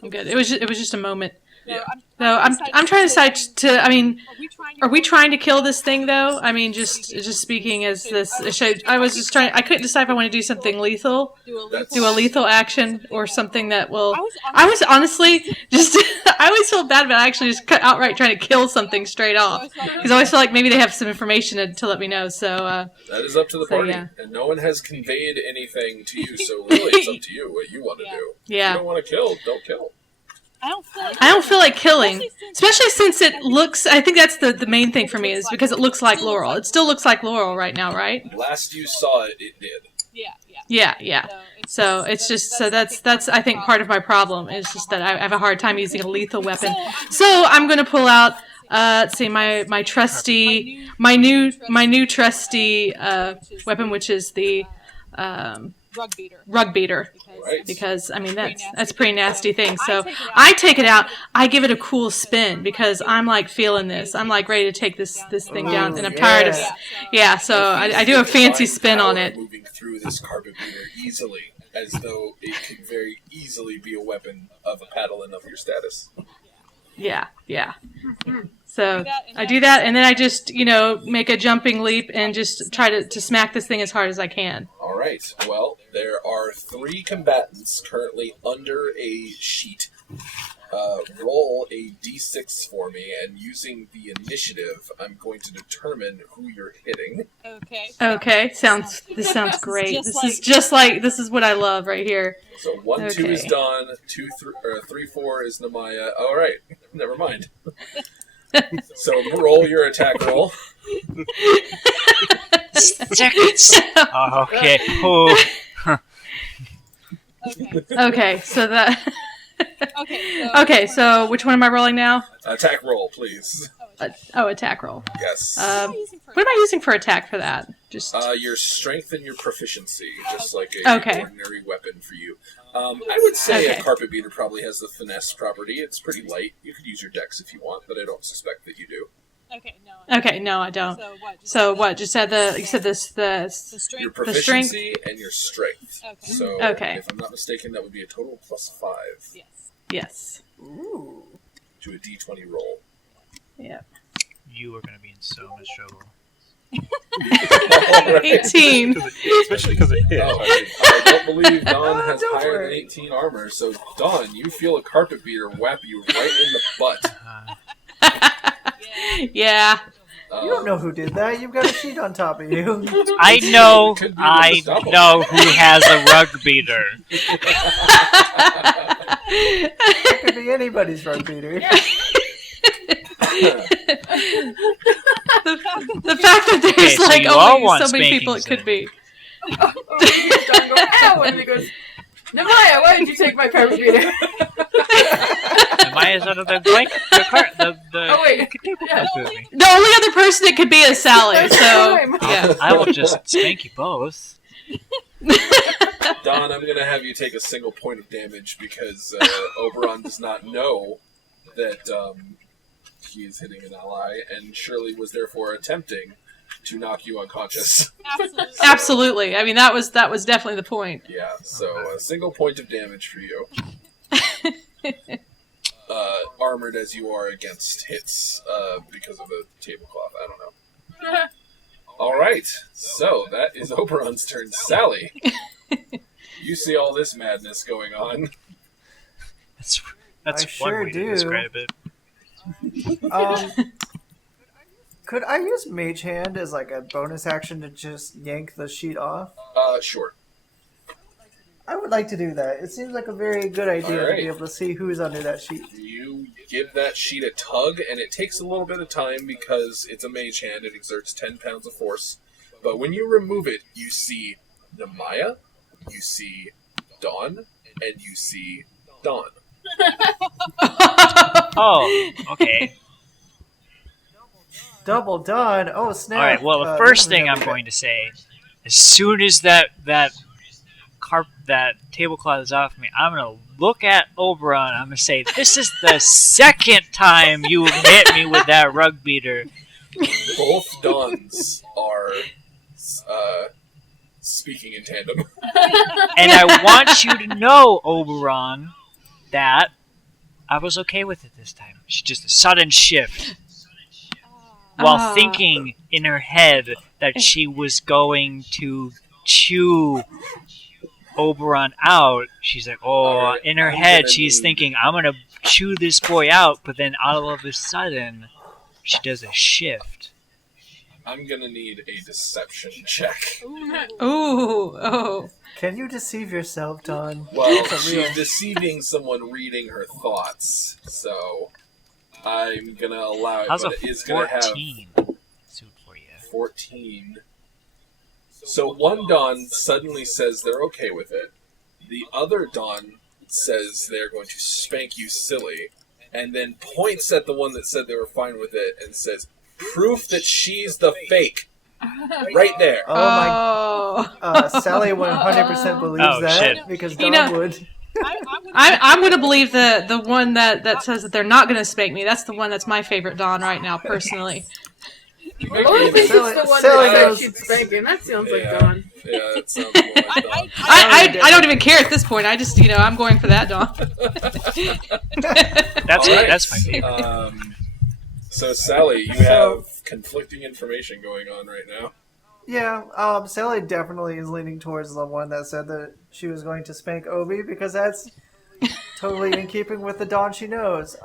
I'm good. It was just a moment. Yeah. So I'm trying to decide to. I mean, Are we trying to kill this thing though? I mean, just speaking as this. I was just trying. I couldn't decide if I want to do something lethal, do a lethal action, or something that will. I was honestly just. I always feel bad about actually just outright trying to kill something straight off because I always feel like maybe they have some information to let me know. So that is up to the party, and no one has conveyed anything to you. So really, it's up to you what you want to do. Yeah. If you don't want to kill, don't kill. I don't feel like killing, especially since it looks. I think that's the main thing for me is because it looks like Laurel. It still looks like Laurel right now, right? Last you saw it, it did. Yeah. So it's just that's I think part of my problem is just that I have a hard time using a lethal weapon. So I'm gonna pull out. Let's see, my new trusty weapon, which is the rug beater. Because I mean that's a pretty nasty thing. So I take it out. I give it a cool spin because I'm like feeling this. I'm like ready to take this thing down, and I'm tired of. Yeah, so I do a fancy spin on it. Moving through this carpet beater easily, as though it could very easily be a weapon of a paladin of your status. Yeah. So I do that, and then I just make a jumping leap and just try to smack this thing as hard as I can. All right. Well, there are 3 combatants currently under a sheet. Roll a d6 for me, and using the initiative, I'm going to determine who you're hitting. Okay. This sounds great. This is what I love right here. So 1, 2 is Dawn. 3, 4 is Namaya. All right. Never mind. So roll your attack roll. Seconds. Okay. Oh. Okay. So that. Okay. So which one am I rolling now? Attack roll, please. Attack roll. Yes. What am I using for attack for that? Just your strength and your proficiency, just like a ordinary weapon for you. I would say a carpet beater probably has the finesse property. It's pretty light. You could use your dex if you want, but I don't suspect that you do. Okay, no, I don't. So what? Just said you said your proficiency and your strength. So if I'm not mistaken, that would be a total plus 5. Yes. Ooh. To a d20 roll. Yeah. You are going to be in so much trouble. 18. Especially because it hit. I don't believe Dawn has higher than 18 armor, so Dawn, you feel a carpet beater whap you right in the butt. Yeah. You don't know who did that. You've got a sheet on top of you. I know who has a rug beater. That could be anybody's rug beater. The fact that there's only so many people it could be. Don goes, ow! And he goes, Namaya, why did you take my carpet beater? Namaya's under the blanket. Oh, wait. The only other person it could be is Sally, so yeah. I will just spank you both. Don, I'm going to have you take a single point of damage because Oberon does not know that he is hitting an ally, and Shirley was therefore attempting to knock you unconscious. Absolutely. I mean, that was definitely the point. Yeah, so a single point of damage for you. Armored as you are against hits because of the tablecloth. I don't know. All right, so that is Oberon's turn. Sally, you see all this madness going on. That's one way to describe it. Could I use Mage Hand as like a bonus action to just yank the sheet off? Sure. I would like to do that. It seems like a very good idea to be able to see who's under that sheet. You give that sheet a tug, and it takes a little bit of time because it's a mage hand. It exerts 10 pounds of force. But when you remove it, you see Namaya, you see Dawn, and you see Dawn. Oh, okay. Double Dawn. Oh, snap. All right. Well, the first thing I'm going to say, as soon as that tablecloth is off me, I'm going to look at Oberon. I'm going to say, "This is the second time you hit me with that rug beater." Both Dawns are speaking in tandem. And I want you to know, Oberon, that I was okay with it this time. It's just a sudden shift. while thinking in her head that she was going to chew Oberon out. She's like, Alright, in her I'm head, gonna she's need- thinking, I'm going to chew this boy out, but then all of a sudden, she does a shift. I'm gonna need a deception check. Oh. Can you deceive yourself, Don? Well, That's a real- she's deceiving someone reading her thoughts, so I'm gonna allow it, How's a but it is gonna have 14 suit for you? 14. So one Dawn suddenly says they're okay with it. The other Dawn says they're going to spank you silly, and then points at the one that said they were fine with it and says, "Proof that she's the fake." Right there. Oh my. Sally 100% believes Oh, that shit. because You Don know- would. I'm going to believe the one that says that they're not going to spank me. That's the one that's my favorite Dawn right now, personally. Laura thinks Sally- it's the one Sally that said goes- she'd spank him. That sounds like Yeah. Dawn. Yeah, that sounds more like Dawn. I don't even care at this point. I just, I'm going for that Dawn. That's All right. that's my favorite. So Sally, you have conflicting information going on right now. Yeah, Sally definitely is leaning towards the one that said that she was going to spank Obi because that's totally in keeping with the Dawn she knows.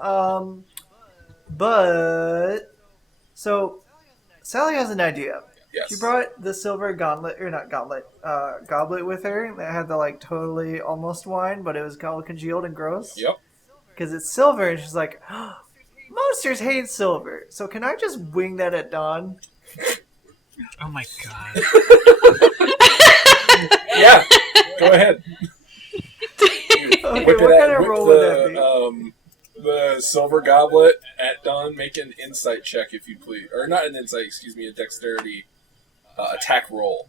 But so Sally has an idea. Yes. She brought the silver goblet with her that had the totally almost wine, but it was all congealed and gross. Yep. Because it's silver, and she's like, monsters hate silver. So can I just wing that at Dawn? Oh my god. Yeah. Go ahead. Okay, Whip what it kind of whip roll would that be? the silver goblet at Dawn. Make an insight check if you please, or not an insight. Excuse me, a dexterity attack roll.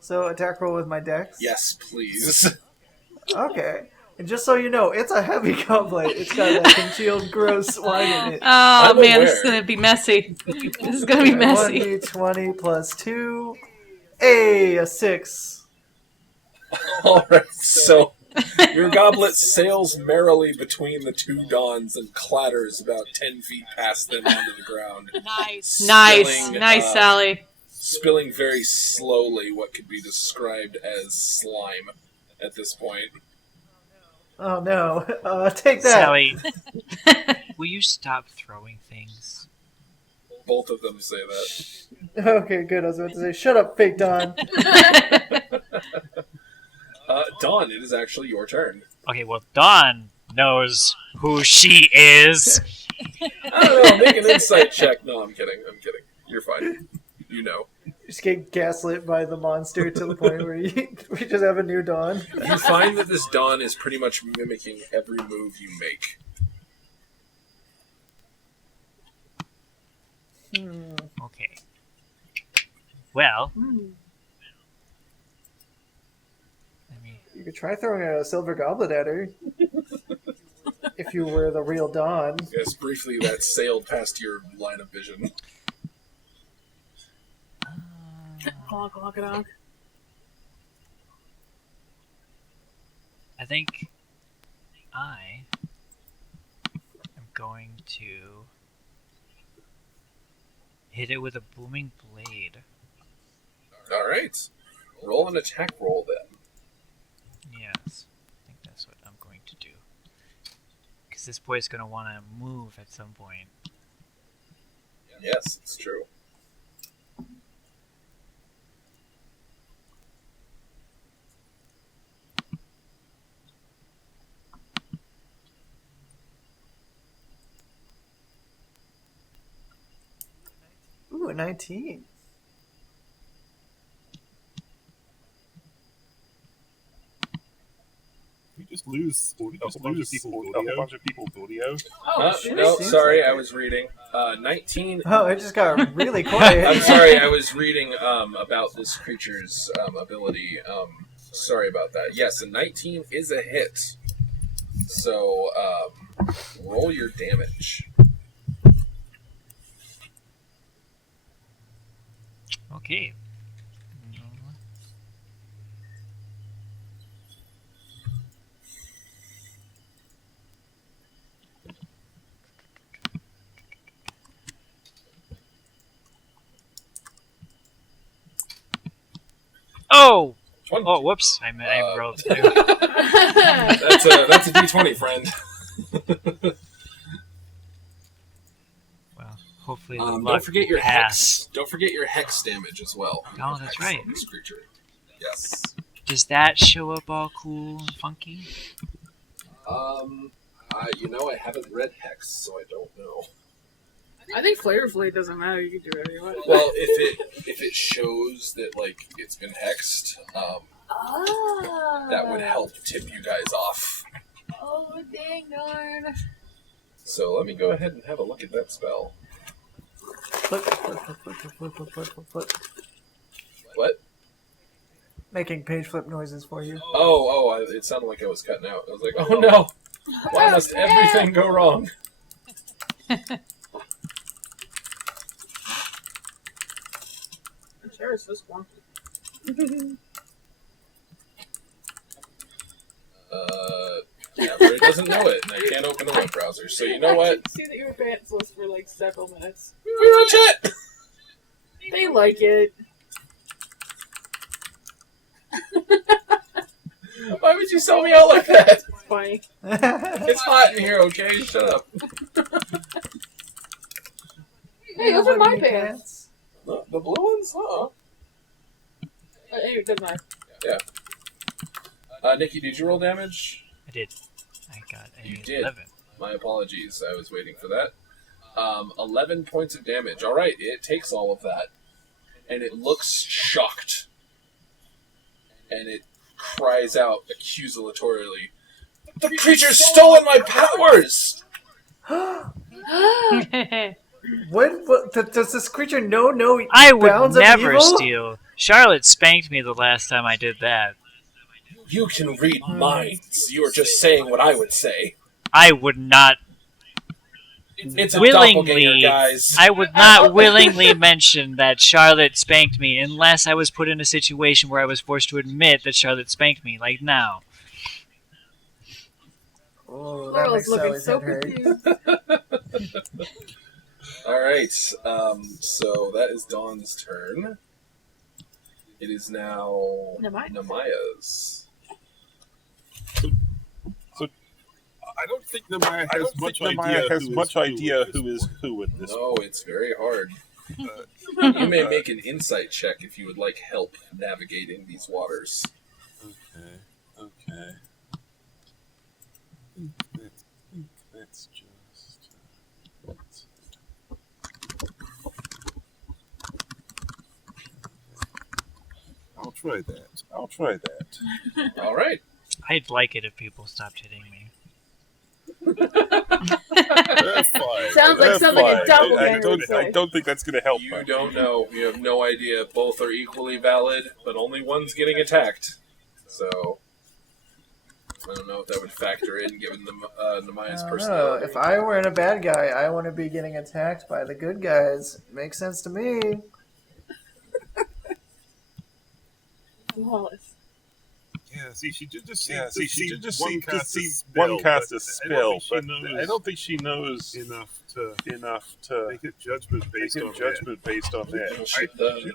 So attack roll with my dex? Yes, please. Okay. And just so you know, it's a heavy goblet. It's got that congealed gross wine in it. Oh, I'm man, this aware. is going to be messy. This is going to be messy. 1d20 plus 2. A 6. All right. So your goblet sails merrily between the two Dawns and clatters about 10 feet past them onto the ground. Nice, Spilling, Sally. Spilling very slowly what could be described as slime at this point. Oh no. Take that. Sally, will you stop throwing things? Both of them say that. Okay, good. I was about to say, shut up, fake Dawn. Dawn, it is actually your turn. Okay, well, Dawn knows who she is. I don't know, make an insight check. No, I'm kidding. You're fine. You know. Just get gaslit by the monster to the point where we just have a new Dawn. You find that this Dawn is pretty much mimicking every move you make. Okay. Well, let me. You could try throwing a silver goblet at her. If you were the real Dawn. Yes, briefly that sailed past your line of vision. Honk, honk, honk. I think I am going to hit it with a booming blade. Alright. Roll an attack roll then. Yes, I think that's what I'm going to do. Because this boy's going to want to move at some point. Yes, it's true. Ooh, a 19. We just lose a whole bunch of people Godio. No, seems sorry, like I it. was reading. 19. Oh, it just got really quiet. I'm sorry, I was reading about this creature's ability. Sorry about that. Yes, a 19 is a hit. So, roll your damage. Okay. Oh! One. Oh, whoops. I rolled 2. That's a D20, friend. Well, hopefully the Don't luck forget will your pass. hex. Don't forget your hex damage as well. Oh, that's Hex right. on this creature. Yes. Does that show up all cool and funky? I haven't read hex, so I don't know. I think Flavor Flav doesn't matter. You can do whatever you want. Well, if it shows that it's been hexed, that would help tip you guys off. Oh, dang darn. So let me go ahead and have a look at that spell. Flip. What? Making page flip noises for you. It sounded like I was cutting out. I was like, oh no! Why must everything go wrong? Sure, it's this one. It doesn't know it, and I can't open a web browser. So you know what? I can see that you were pantsless for like several minutes. We were on chat! They like it. Why would you sell me out like that? It's funny. It's hot in here, okay? Shut up. Hey, those are my pants. The blue ones? Anyway, it doesn't matter. Yeah. Nikki, did you roll damage? I did. I got a You did. 11. My apologies. I was waiting for that. 11 points of damage. All right, it takes all of that. And it looks shocked. And it cries out accusatorily, "The creature's stolen my powers!" What does this creature know? No, I would bounds of never evil? steal. Charlotte spanked me the last time I did that. You can read minds. You are just saying what I would say. I would not It's a doppelganger, willingly. guys. I would not willingly mention that Charlotte spanked me unless I was put in a situation where I was forced to admit that Charlotte spanked me, like now. Oh, that Laurel's makes looking Sally's so head hurt. confused. All right. So that is Dawn's turn. It is now Namaya's. I don't think Namaya has much idea who is who at this No, it's very hard. You may make an insight check if you would like help navigating these waters. Okay. That's just. I'll try that. All right. I'd like it if people stopped hitting me. That's fine. Sounds like something a doppelganger would say. I don't think that's going to help. You don't know. You have no idea. Both are equally valid, but only one's getting attacked. So I don't know if that would factor in, given Namaya's personality. If I were a bad guy, I want to be getting attacked by the good guys. Makes sense to me. Flawless. Yeah, see, she did just see one cast a spell, but I don't think she knows enough to make a judgment based on that.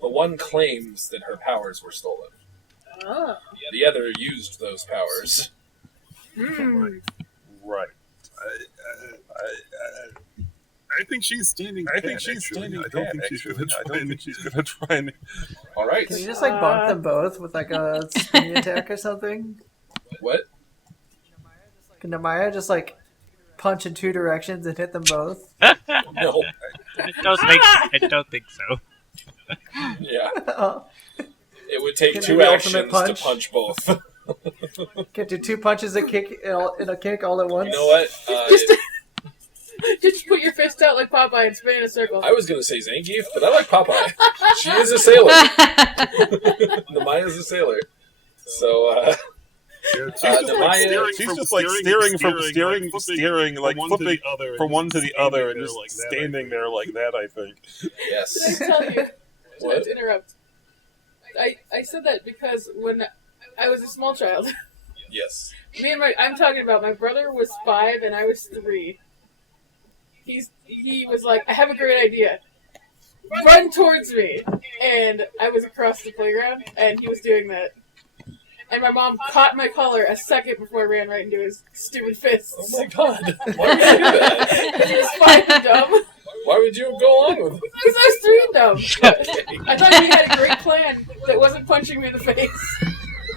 The one claims that her powers were stolen. Oh. The other used those powers. Right. I think she's standing. I don't think she's going to try and. All right. Can you just bonk them both with a spinny attack or something? What? Can Namaya just punch in two directions and hit them both? No. I don't think so. Yeah. Oh. It would take Can two do the actions ultimate to punch both. Can't do two punches and kick in a kick all at once. You know what? Just put your fist out like Popeye and spin in a circle. I was going to say Zangief, but I like Popeye. She is a sailor. Namaya's a sailor. So, she's just steering flipping from one to the other, and just standing there like that. I think. Yes. Did I tell you? What? To interrupt. I said that because when I was a small child, Yes. I'm talking about my brother was 5 and I was 3. He was like, I have a great idea. run towards me, and I was across the playground, and he was doing that. And my mom caught my collar a second before I ran right into his stupid fists. Oh my god! Why would you do that? Because he was fucking dumb. Why would you go along with it? Because I was 3 and dumb. I thought he had a great plan that wasn't punching me in the face.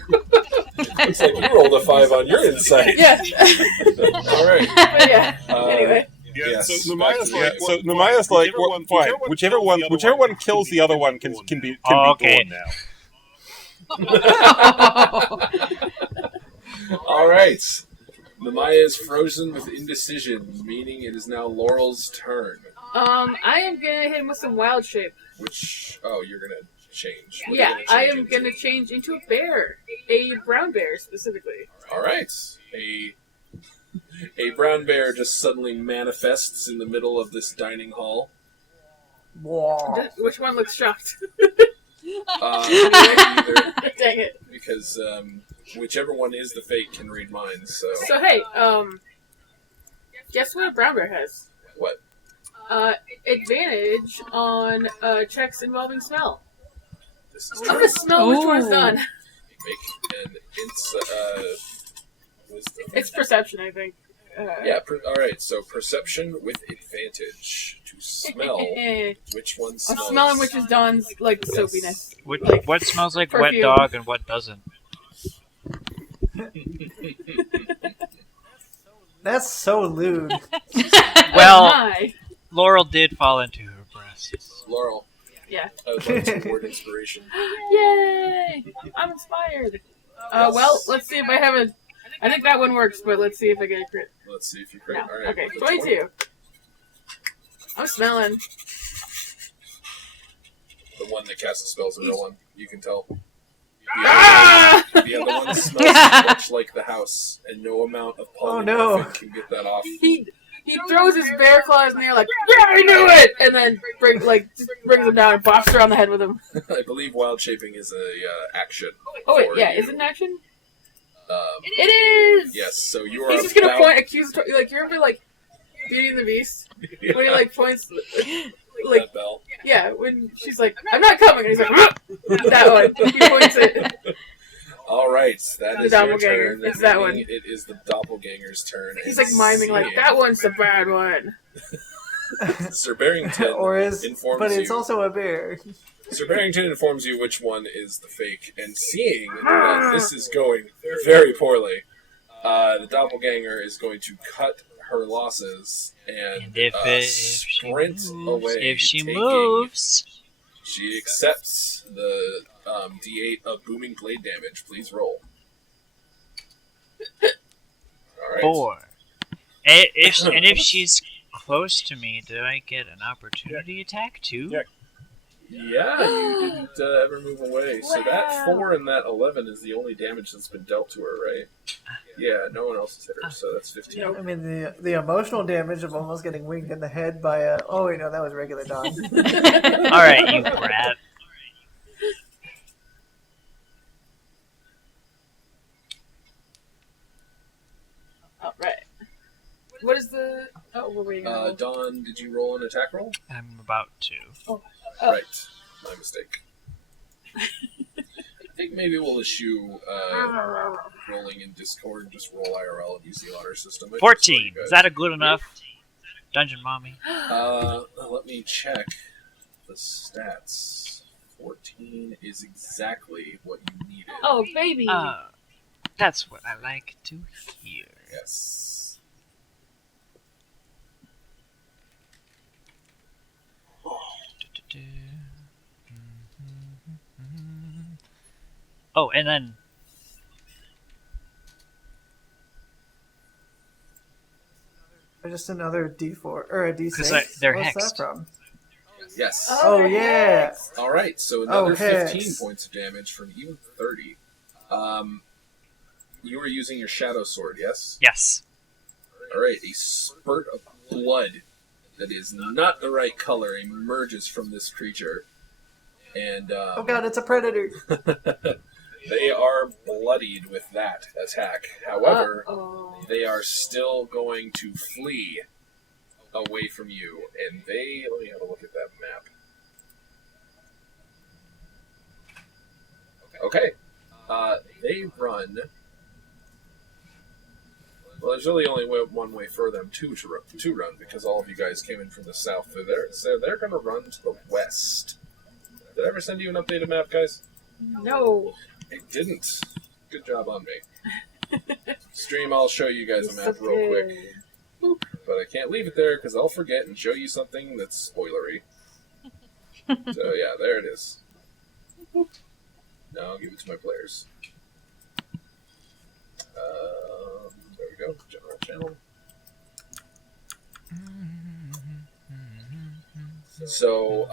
Looks like you rolled a 5 on your insight. Yeah. Alright. But yeah, anyway. Yeah, Yes, so back Namaya's to like, well, fine. Whichever one kills the other one can be okay. Dawn now. Alright. Namaya is frozen with indecision, meaning it is now Laurel's turn. I am gonna hit him with some wild shape. Which, you're gonna change. What are you Yeah, I am into? gonna change into a bear. A brown bear, specifically. Alright. A brown bear just suddenly manifests in the middle of this dining hall. Whoa. Which one looks shocked? Neither, Dang it. because whichever one is the fake can read minds, so... So, hey, guess what a brown bear has? What? Advantage on checks involving smell. This is I'm gonna smell which one's done. Make an wisdom. It's perception, I think. Yeah, alright, so perception with advantage to smell which one I'm smells. smelling which is done, like Yes. soapiness. What smells like perfume. wet dog and what doesn't? That's so lewd. Well, Hi. Laurel did fall into her breasts. Laurel, Yeah. I would like to award inspiration. Yay! I'm inspired. Well, let's see if I have a... I think that one works, but let's see if I get a crit. Let's see if you crit. No. Alright. Okay, with a 22. I'm smelling. The one that casts the spell's a real one. You can tell. Ah! The other one smells much like the house, and no amount of polymorphic no. can get that off. He throws his bear claws in the air like, yeah, I knew it! And then brings him down and bops her on the head with him. I believe wild shaping is a action. Oh wait, for yeah, you. is it an action? It is! Yes, so you are He's just gonna about- point accusatory, like, you remember, like, Beauty and the Beast? Yeah, When he, like, points, like, that bell. yeah, when she's like, I'm not coming, and he's like, that one. He points it. Alright, that The is your doppelganger. turn. It's that one. Meaning It is the doppelganger's turn. He's, and like, miming, like, seeing- that one's the bad one. Sir Barrington Or is, informs but it's you. also a bear. Sir Barrington informs you which one is the fake, and seeing that this is going very poorly, the doppelganger is going to cut her losses and, And if sprint she away. if she taking- moves, she accepts the D8 of booming blade damage. Please roll. All right. 4. If she's close to me, do I get an opportunity attack too? Yeah. Yeah, you didn't ever move away. So that 4 and that 11 is the only damage that's been dealt to her, right? Yeah, no one else has hit her, so that's 15. I mean, the emotional damage of almost getting winged in the head by a... Oh, wait, no, that was regular dog. Alright, you brat. Alright. What is the... Oh, what were you gonna roll? Dawn, did you roll an attack roll? I'm about to. Oh. Right, my mistake. I think maybe we'll issue rolling in Discord, just roll IRL and use the honor system. I think it's 14. pretty good. Is that a good enough? Dungeon mommy. Let me check the stats. 14 is exactly what you needed. Oh, baby! That's what I like to hear. Yes. Oh, and then Or just another D4 or a D6. 'Cause they're What's hexed. that from? Yes. Oh, yeah. Alright, so another Oh, hex. 15 points of damage from you, 30. You were using your shadow sword, yes? yes. Alright, a spurt of blood that is not the right color emerges from this creature. And Oh god, it's a predator. they are bloodied with that attack. However, Uh-oh. they are still going to flee away from you. And let me have a look at that map. Okay. They run. Well, there's really only one way for them to run because all of you guys came in from the south. So they're going to run to the west. Did I ever send you an updated map, guys? No. It didn't. Good job on me. Stream, I'll show you guys a map real quick. But I can't leave it there because I'll forget and show you something that's spoilery. So yeah, there it is. Now I'll give it to my players. There we go. General channel. So,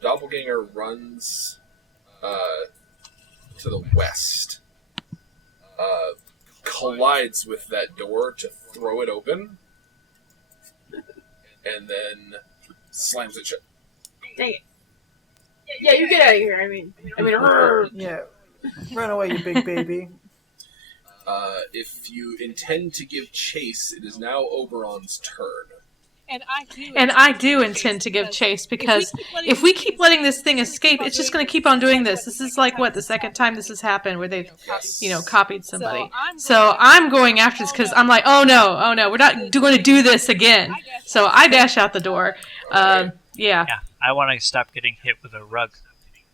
Doppelganger runs to the west. Collides with that door to throw it open. And then slams it shut. Dang it. Yeah, you get out of here. I mean, Yeah. Run away, you big baby. If you intend to give chase, it is now Oberon's turn. And I do intend to give chase because if we keep letting this thing escape, it's just going to keep on doing this. This is like, what, the second time this has happened where they've, copied somebody. So I'm going after this because I'm like, oh no, we're not going to do this again. So I dash out the door. Yeah. Yeah, I want to stop getting hit with a rug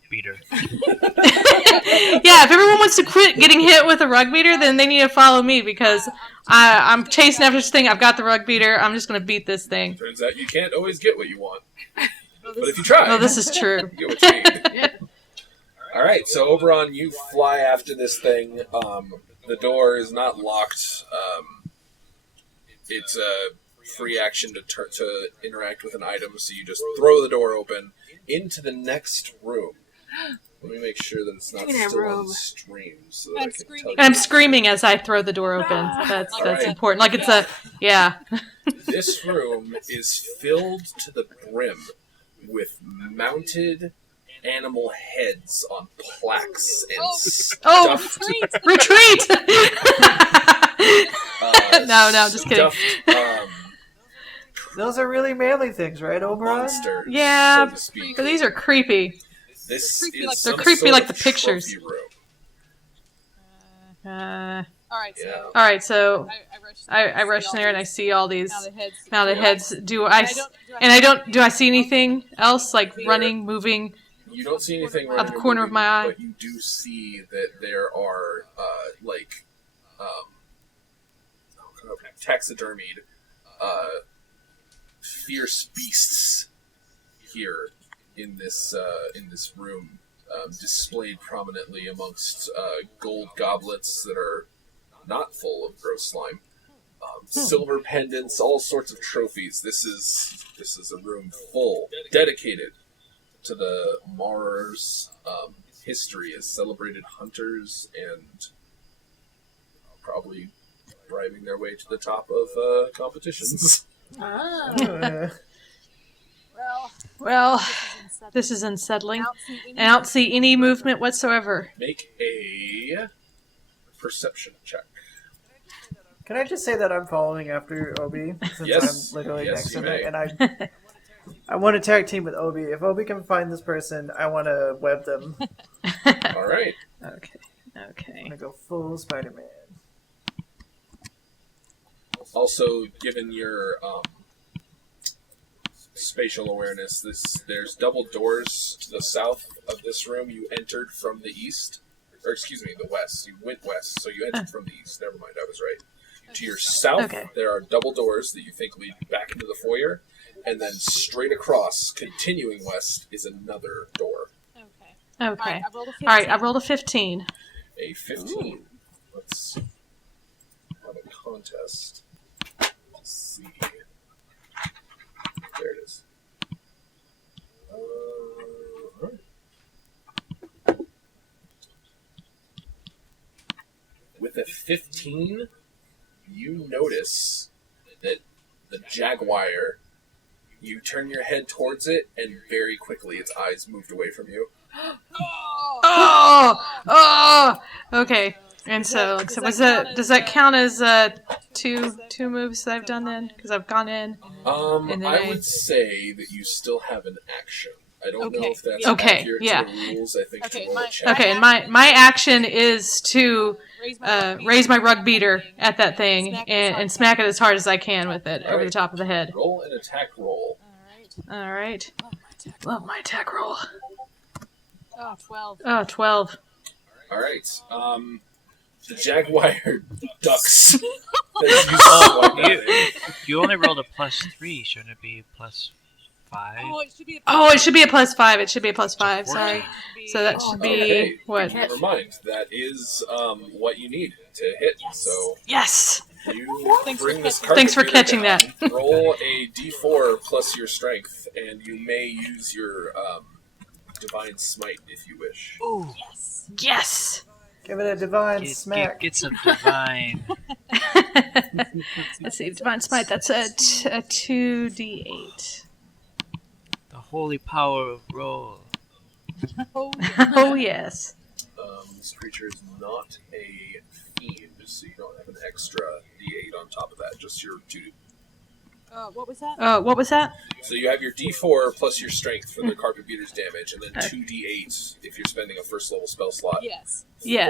beater. Yeah, if everyone wants to quit getting hit with a rug beater, then they need to follow me because I'm chasing after this thing. I've got the rug beater. I'm just going to beat this thing. Turns out you can't always get what you want. But if you try, Well, this is true. you get what you need. All right, so Oberon, you fly after this thing. The door is not locked. It's a free action to interact with an item, so you just throw the door open into the next room. Let me make sure that it's not still on the stream, so that I can tell you. I'm screaming as I throw the door open. That's Alright. important. Like it's a, yeah. This room is filled to the brim with mounted animal heads on plaques and stuffed... Retreat! No, just kidding. Stuffed, Those are really manly things, right, Oberon? monsters, Yeah, so to speak. but these are creepy. This is They're some creepy sort like of the pictures. trophy room. Alright, Yeah. Alright, so I rush in there and I see all these mounted heads. Do I see anything else, like running, moving? You don't see anything Out right the corner of my eye. but you do see that there are taxidermied fierce beasts here in this room, displayed prominently amongst gold goblets that are not full of gross slime, silver pendants, all sorts of trophies. This is a room full, dedicated to the Marr's history as celebrated hunters and probably driving their way to the top of competitions. Well, this is unsettling. And I don't see any movement whatsoever. Make a perception check. Can I just say that I'm following after Obi since Yes. I'm literally Yes, next you to may. him, and I want to tag team with Obi. If Obi can find this person, I want to web them. All right. Okay. I'm gonna go full Spider-Man. Also, given your spatial awareness, there's double doors to the south of this room. You entered from the east, or excuse me, the west. You went west, so you entered from the east. Never mind, I was right. To your south, there are double doors that you think lead back into the foyer, and then straight across, continuing west, is another door. Okay. Alright, I rolled a 15. A 15. Let's have a contest. Let's see. There it is. Alright. With a 15, you notice that the jaguar, you turn your head towards it, and very quickly its eyes moved away from you. Oh! Okay. And so does that count as two moves that I've done then? Because I've gone in. I would say that you still have an action. I don't know if that's Okay, accurate yeah. to the rules. I think Okay, to roll a check. Okay, and my action is to raise my rug beater at that thing and smack it as hard as I can with it over the top of the head. Roll an attack roll. All right. Love my attack roll. Oh, 12. Oh, 12. All right. The jaguar ducks. You only rolled a +3. Shouldn't it be +5? Oh, it should be a Oh, it should be a +5. It should be a +5. Sorry. So that should be Okay. what? Never mind. That is what you need to hit. So Yes. you bring this carpet Thanks for beater catching down, that. Roll a d4 plus your strength, and you may use your divine smite if you wish. Ooh. Yes. Give it a divine smack. Get some divine. Let's see. Divine Smite. That's a 2d8. The holy power of roll. Oh, yes. This creature is not a fiend, so you don't have an extra d8 on top of that. Just your 2. what was that? What was that? So you have your d4 plus your strength for the carpet beater's damage, and then 2d8 if you're spending a first level spell slot Yes.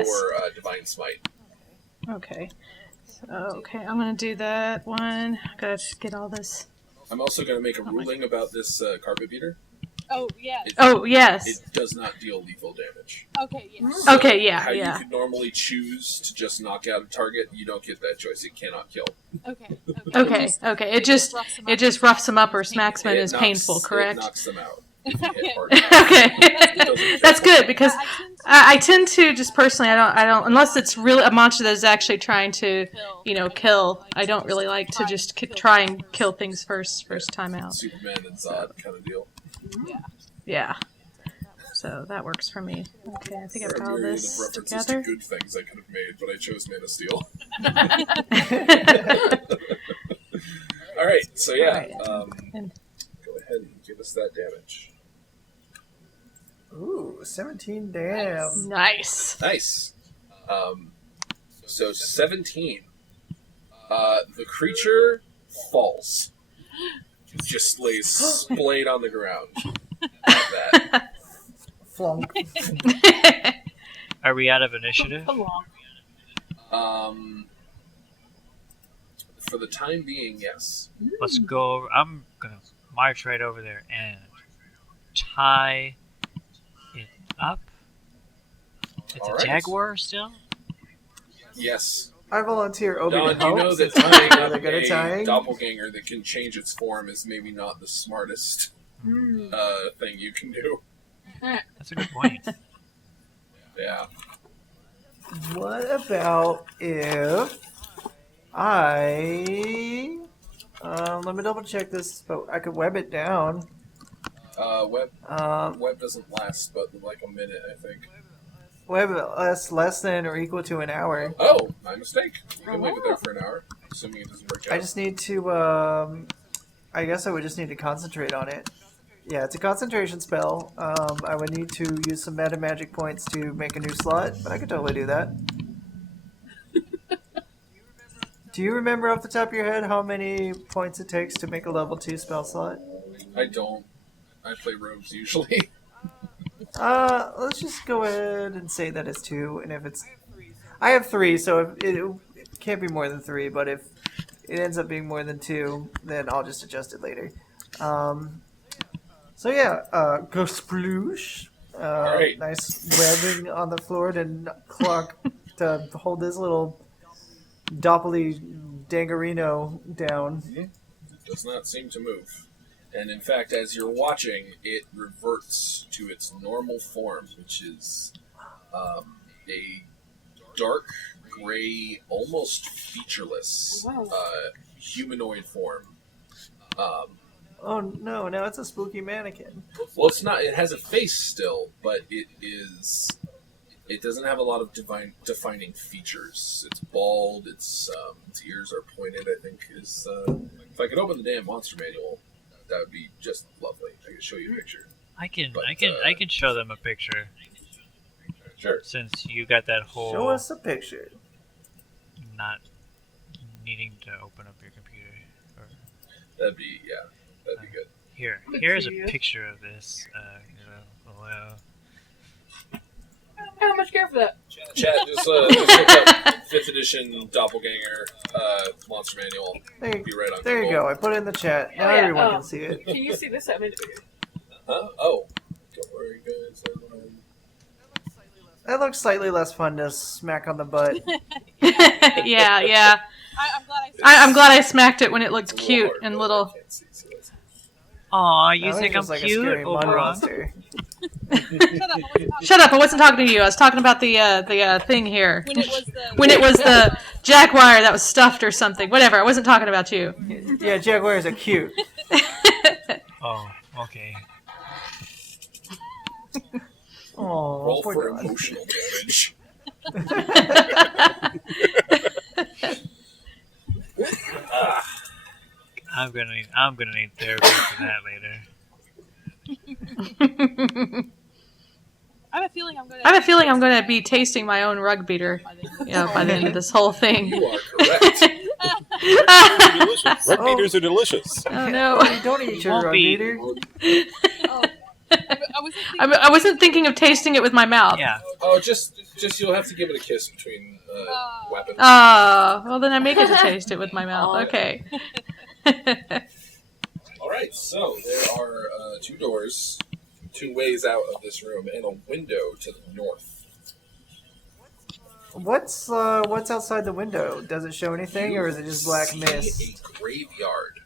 for divine smite. Okay. Okay, I'm gonna do that one. Gotta just get all this. I'm also going to make a ruling about this carpet beater. Oh, yeah. Oh, yes. It does not deal lethal damage. Okay, yes. So Okay, yeah, how yeah. you could normally choose to just knock out a target, you don't get that choice. It cannot kill. Okay. Okay. It just roughs him up or smacks him and It is knocks- painful, correct? It knocks them out. If you hit hard. Okay. That's good because I tend to just personally I don't unless it's really a monster that is actually trying to kill. I don't really like to just try and kill things first time out. Superman and Zod kind of deal. Yeah. So that works for me. Okay, I think I've got all There are a myriad this of references together. to good things I could have made, but I chose Man of Steel. All right, so yeah, go ahead and give us that damage. Ooh, 17 damn. Nice. Nice. So 17. The creature falls. Just lays splayed on the ground. Like that. Flunk. Are we out of initiative? For the time being, yes. Let's go. I'm gonna march right over there and tie it up. It's All a right. jaguar still. Yes. I volunteer Obi Don, to you help. know that since tying I'm up really good at a tying. doppelganger that can change its form is maybe not the smartest thing you can do. That's a good point. Yeah. What about if I... let me double check this, but I could web it down. Web doesn't last but like a minute, I think. Web less than or equal to an hour. Oh, my mistake. You can leave it there for an hour, assuming it doesn't work out. I just need to, I guess I would just need to concentrate on it. Yeah, it's a concentration spell. I would need to use some meta magic points to make a new slot, but I could totally do that. Do you remember off the top of your head how many points it takes to make a level 2 spell slot? I don't. I play rogues usually. Let's just go ahead and say that it's 2, and if it's... I have 3, so if it can't be more than 3, but if it ends up being more than 2, then I'll just adjust it later. So yeah, go sploosh. Alright. Nice webbing on the floor to hold this little doppely dangarino down. It does not seem to move. And in fact, as you're watching, it reverts to its normal form, which is a dark gray, almost featureless humanoid form. Oh no, now it's a spooky mannequin. Well, it's not. It has a face still, but it doesn't have a lot of defining features. It's bald. Its ears are pointed. I think is. If I could open the damn monster manual, that would be just lovely. I could show you a picture. I can show them a picture Sure. since you got that whole Show us a picture. not needing to open up your computer. Or, That'd be good. here's a picture of this much care for that. Chat, just look up 5th edition Doppelganger Monster Manual. Be right on There you Google. go. I put it in the chat. Now Oh, yeah. everyone can see it. Can you see this? I made it bigger. Huh? Oh. Don't worry, guys. That looks slightly less fun to smack on the butt. Yeah. I'm glad I smacked it when it looked cute and little. Aw, you That think looks I'm like a cute, scary mud Oberon? monster. Shut up! I wasn't talking to you. I was talking about the thing here. When it was the jaguar that was stuffed or something. Whatever. I wasn't talking about you. Yeah, jaguars are cute. Oh, okay. Oh, Roll poor for dog. emotional damage. I'm gonna need therapy for that later. I have a feeling I'm going to be tasting my own rug beater, by the end of this whole thing. You are correct. Red beaters are delicious. Oh no! Don't eat your Won't rug be. eater. I wasn't thinking of tasting it with my mouth. Yeah. Oh, just you'll have to give it a kiss between weapons. Well then I make it to taste it with my mouth. Okay. All right, so there are 2 doors, 2 ways out of this room, and a window to the north. What's outside the window? Does it show anything, or is it just black See mist? a graveyard.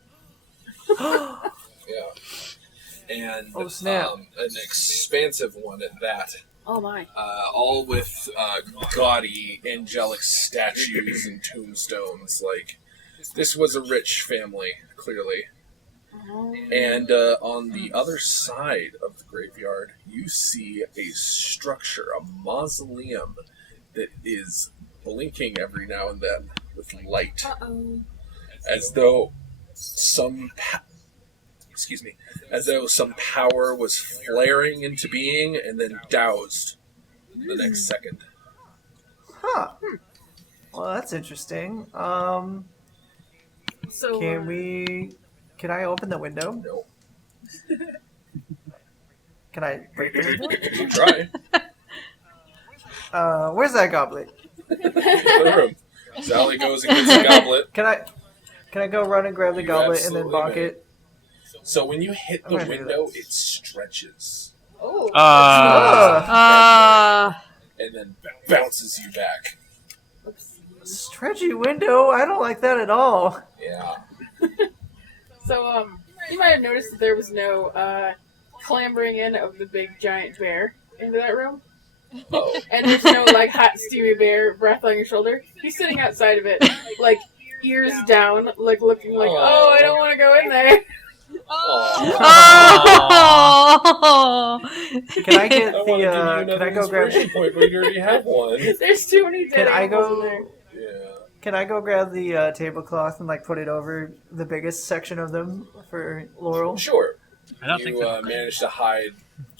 Yeah. And Oh, snap. an expansive one at that. Oh my. All with gaudy angelic statues and tombstones. Like, this was a rich family, clearly. And on the other side of the graveyard, you see a structure, a mausoleum, that is blinking every now and then with light. As though some power was flaring into being and then doused the next second. Huh. Well, that's interesting. So Can I open the window? No. Can I break the window? You try. Where's that goblet? The room. Sally goes and gets the goblet. Can I go run and grab the You goblet and then absolutely bonk may. it? So when you hit I'm the gonna do window, that. it stretches Oh. and then bounces you back. Stretchy window? I don't like that at all. Yeah. So, you might have noticed that there was no clambering in of the big giant bear into that room. Oh. And there's no, like, hot, steamy bear breath on your shoulder. He's sitting outside of it, like, ears down, like, looking like, oh, I don't want to go in there. Oh! Can I get I want to give you can I another go grab? inspiration point, but you already have one. There's too many dead Can I animals in go? there. Yeah. Can I go grab the tablecloth and like put it over the biggest section of them for Laurel? Sure. I don't think You that. managed to hide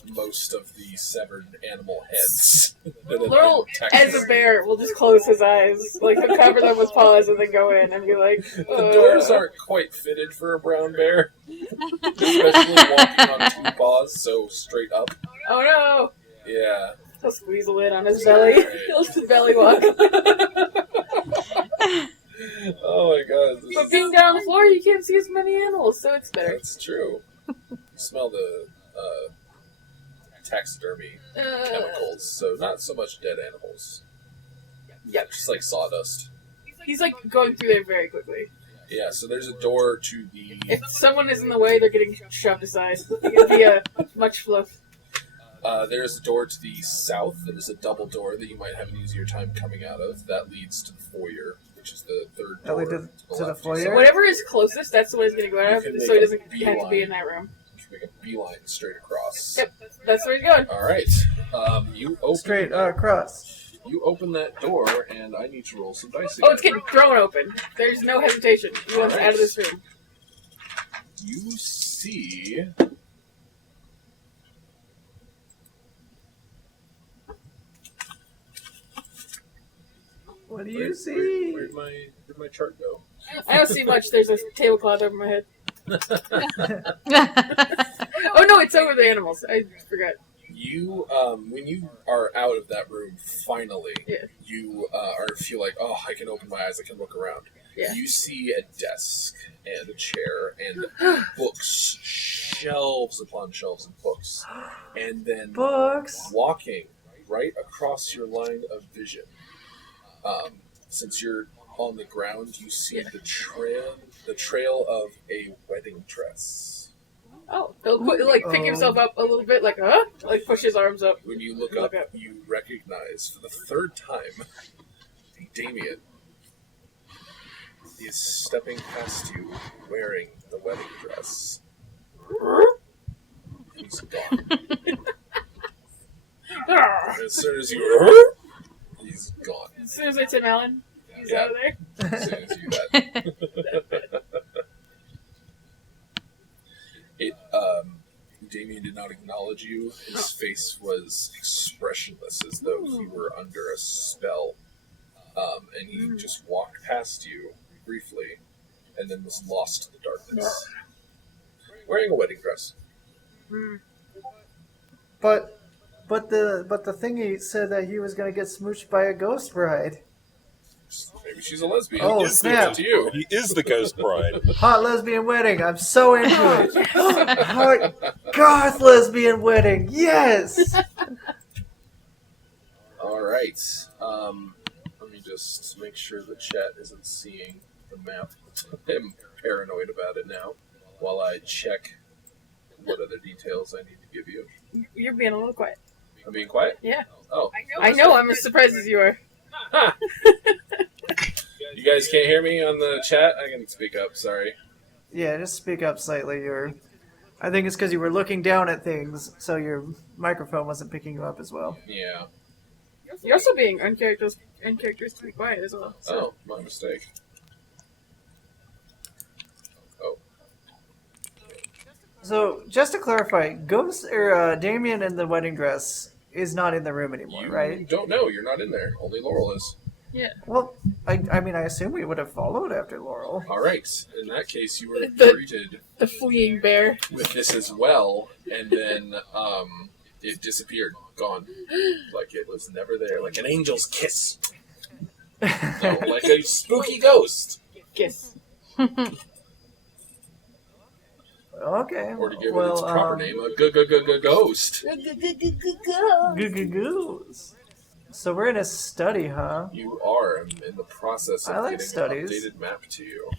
most of the severed animal heads. that had Laurel, been protected. as a bear, will just close his eyes. Like, he'll cover them with paws and then go in and be like, The doors aren't quite fitted for a brown bear. Especially walking on 2 paws, so straight up. oh no! Yeah. He'll squeeze a lid on his belly. He'll just belly walk. Oh my god. This But is, being down on the floor, you can't see as many animals, so it's better. that's true. You smell the taxidermy chemicals, so not so much dead animals. Yep. Just like sawdust. He's like going through there very quickly. Yeah, so there's a door to the... If someone is in the way, they're getting shoved aside. It'll be much fluff. There's a door to the south. There's a double door that you might have an easier time coming out of. That leads to the foyer, which is the third That door. leads to the left. foyer? So Whatever is closest, that's the one he's going to go out of, You can so make he a doesn't have to beeline. be in that room. you can make a beeline straight across. Yep, that's where he's going. All right. You open Straight across. You open that door, and I need to roll some dice Oh, again. it's getting thrown open. There's no hesitation. He wants out of this room. You see... What do you see? Where'd my chart go? I don't see much. There's a tablecloth over my head. Oh no, it's over the animals. I forgot. You, when you are out of that room, finally, Yeah. you feel like, oh, I can open my eyes, I can look around. Yeah. You see a desk and a chair and books, shelves upon shelves of books, and then Books. walking right across your line of vision. Since you're on the ground, you see the trail of a wedding dress. Oh, he'll pick himself up a little bit, like, huh? Like, push his arms up. When you look up, you recognize for the third time Damien. He is stepping past you wearing the wedding dress. He's gone. As soon as you... he's gone. As soon as I Tim Allen, he's out of there. As soon as you that. Damien did not acknowledge you. His face was expressionless, as though he were under a spell. And he just walked past you briefly, and then was lost in the darkness. Wearing a wedding dress. But the thingy said that he was gonna get smooched by a ghost bride. Maybe she's a lesbian. Oh, It's snap. up to you. He is the ghost bride. Hot lesbian wedding. I'm so into it. Hot goth lesbian wedding. Yes. All right. Let me just make sure the chat isn't seeing the map. I'm paranoid about it now. While I check what other details I need to give you. You're being a little quiet. I'm being quiet? Yeah. Oh. I know, I'm as surprised as you are. Huh. You guys can't hear me on the chat? I can speak up, sorry. Yeah, just speak up slightly. I think it's because you were looking down at things, so your microphone wasn't picking you up as well. Yeah. You're also being uncharacteristically quiet as well. So. Oh, my mistake. Oh. So, just to clarify, Damien in the wedding dress is not in the room anymore, You right? don't know. You're not in there. Only Laurel is. Yeah. Well, I mean, I assume we would have followed after Laurel. All right. In that case, you were greeted The fleeing bear. with this as well, and then it disappeared, gone, like it was never there, like an angel's kiss. No, like a spooky ghost. Kiss. Okay. Or to give it its proper name, a ghost. Goose. So we're in a study, huh? You are. I'm in the process of I like getting studies. an updated map to you.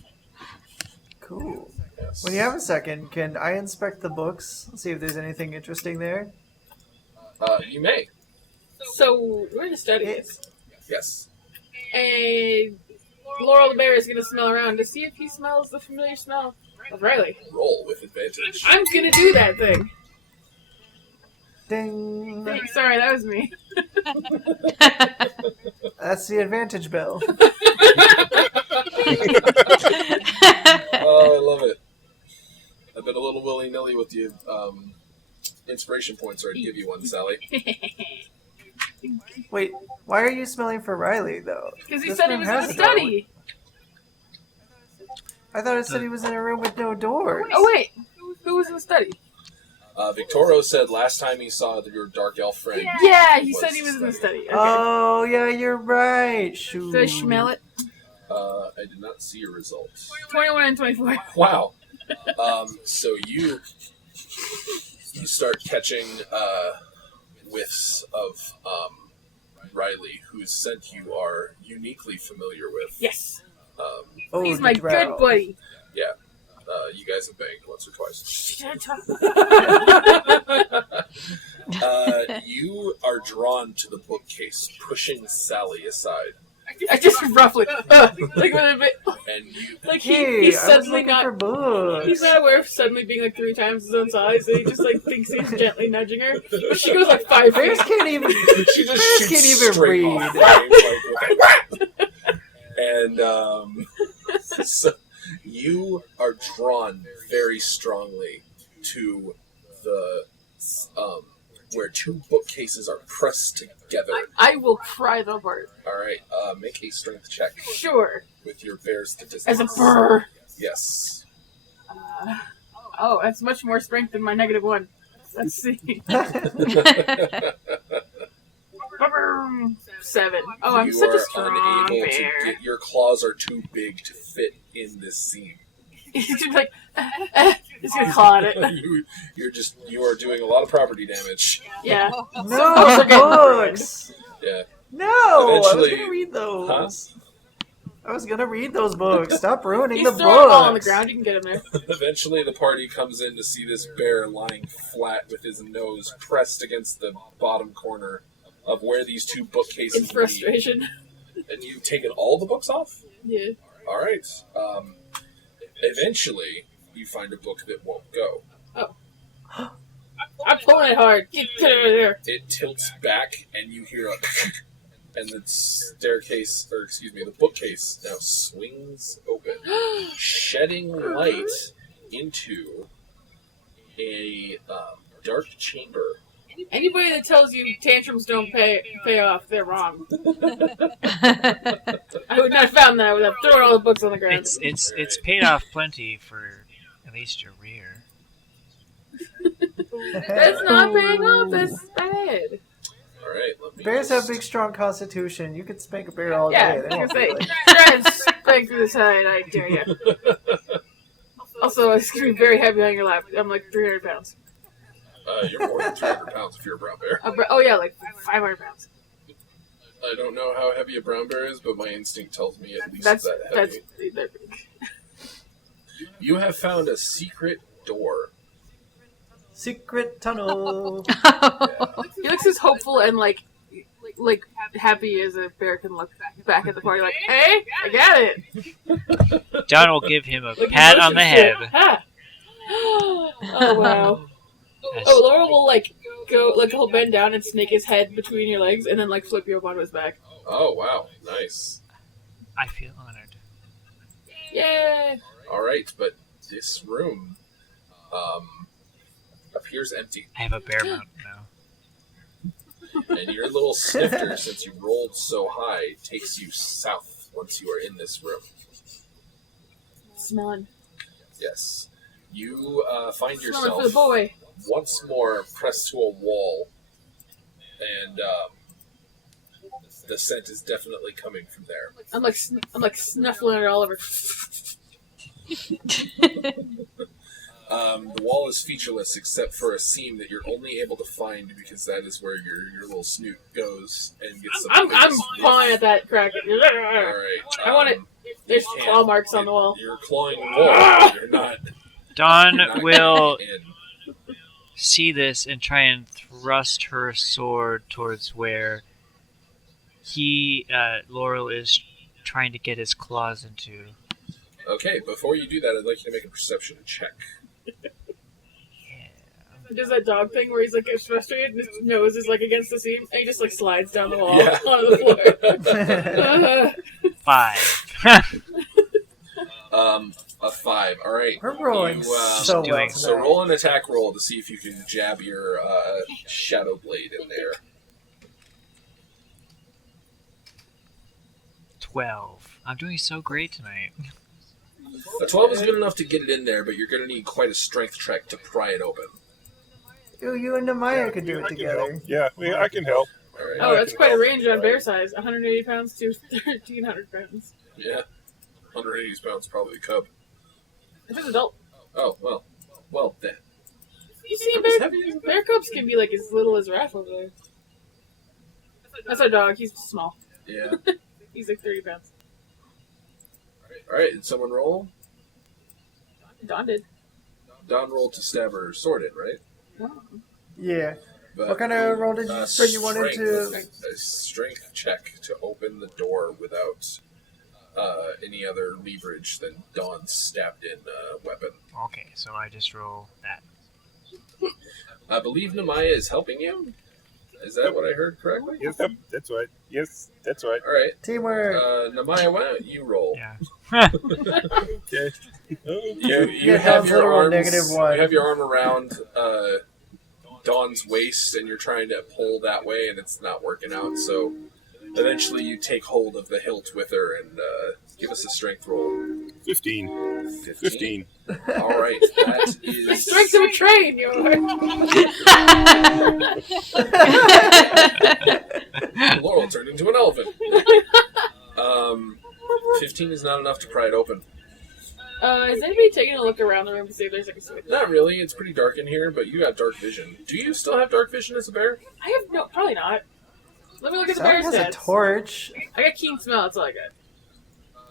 Cool. Yes. When you have a second, can I inspect the books, see if there's anything interesting there? You may. So, we're in the studies. Yes. And Laurel the bear is going to smell around to see if he smells the familiar smell of Rhyly. Roll with advantage. I'm going to do that thing. Ding! Sorry, that was me. That's the advantage bell. Oh, I love it. I've been a little willy-nilly with the inspiration points, or I'd give you one, Sally. Wait, why are you smelling for Rhyly, though? Because he This said he room was in has the a door. study. I thought it said he was in a room with no doors. Oh, wait. Who was in the study? Victoro said last time he saw your dark elf friend. Yeah, he said he was in the study. Okay. Oh, yeah, you're right. Shoot. Did I smell it? I did not see your results. 21 and 24. Wow. So you start catching whiffs of Rhyly, whose scent you are uniquely familiar with. Yes. Oh, He's the my drow. good buddy. Yeah. You guys have banged once or twice. You are drawn to the bookcase, pushing Sally aside. I just roughly, like with a bit, And you, like Hey, he's I was suddenly looking for not, books. he's not aware of suddenly being like 3 times his own size, and he just like thinks he's gently nudging her, but she goes like 5 Bears feet. can't even. she just Bears shoots can't even straight read. off frame, like, and so you are drawn very strongly to the where 2 bookcases are pressed together. I will cry the part. All right, make a strength check Sure. with your bear statistics. As a burr. Yes. Oh, that's much more strength than my -1. Let's see. 7. Oh, I'm You such a are strong unable bear. to get. Your claws are too big to fit in this seam. He's just like, he's gonna claw at it. You are doing a lot of property damage. Yeah. No, books! Yeah. No! I was Eventually- gonna read those. Huh? I was gonna read those books. Stop ruining He's the throwing them all on the books. ground. You can get him there. Eventually, the party comes in to see this bear lying flat with his nose pressed against the bottom corner of where these two In bookcases meet. frustration. And you've taken all the books off? Yeah. All right. Eventually, you find a book that won't go. I'm pulling it hard. Get over there. It tilts back, and you hear a... And the the bookcase now swings open, shedding light into a dark chamber. Anybody that tells you tantrums don't pay off, they're wrong. I would not have found that without throwing all the books on the ground. It's paid off plenty for at least your rear. That's not paying off. That's bad. All right, let me. Bears have big, strong constitution. You could spank a bear all Yeah, day. I They was won't gonna feel say, it. try and spank through the side. I dare you. Also, it's gonna be very heavy on your lap. I'm like 300 pounds. You're more than 300 pounds if you're a brown bear. Oh yeah, like 500 pounds. I don't know how heavy a brown bear is, but my instinct tells me at least That's that heavy. they're big. You have found a secret door. Secret tunnel. He looks as hopeful and like happy as a bear can look back at the party. Like, hey, I got it. John will give him a Like pat on the head. Ha. Oh wow. As- Oh, Laura will he'll bend down and snake his head between your legs and then like flip you up onto his back. Oh, wow. Nice. I feel honored. Yay! All right, but this room appears empty. I have a bear mount now. And your little snifter, since you rolled so high, takes you south once you are in this room. Smelling. Yes. You find Smelling for the yourself boy. once more pressed to a wall, and the scent is definitely coming from there. I'm like snuffling it all over. The wall is featureless except for a seam that you're only able to find because that is where your little snoot goes and gets the I'm biggest pawing at that crack. Alright. I want it. There's claw marks on the wall. You're clawing the wall. You're not. Dawn You're not will getting in. see this and try and thrust her sword towards where Laurel is trying to get his claws into. Okay, before you do that, I'd like you to make a perception check. He does that dog thing where he's like gets frustrated and his nose is like against the seam and he just like slides down the wall Yeah. onto the floor. 5. A 5. All right. We're rolling You, so well doing- So tonight. roll an attack roll to see if you can jab your shadow blade in there. 12. I'm doing so great tonight. A 12 is good enough to get it in there, but you're going to need quite a strength check to pry it open. You and Namaya could do it together. Yeah, I can help. All right. Oh, that's quite a range on bear size. 180 pounds to 1,300 pounds. Yeah. 180 pounds, probably cub. It's an adult. Oh, well then. You see, Cub is heavy. bear cubs can be like as little as Raph over there. That's our dog. He's small. Yeah. He's like 30 pounds. All right, did someone roll? Don did. Don rolled to stab her sword in, right? Oh. Yeah. But, What kind of roll did you bring you wanted to? A strength check to open the door without any other leverage than Dawn's stabbed in weapon. Okay, so I just roll that. I believe Namaya is helping you? Is that what I heard correctly? Yes, that's right. Yes, that's right. All right. Teamwork. Namaya, why don't you roll? Yeah. Okay. You Yeah, have Dawn's your little arms. -1. You have your arm around Dawn's waist, and you're trying to pull that way, and it's not working out. So eventually, you take hold of the hilt with her and give us a strength roll. 15. 15. All right, that The is... strength of a train, you Laurel turned into an elephant. 15 is not enough to pry it open. Is anybody taking a look around the room to see if there's like a switch? Not really. It's pretty dark in here, but you got dark vision. Do you still have dark vision as a bear? I have no, probably not. Let me look at the Sally bear has a stats. torch. I got keen smell, that's all I got.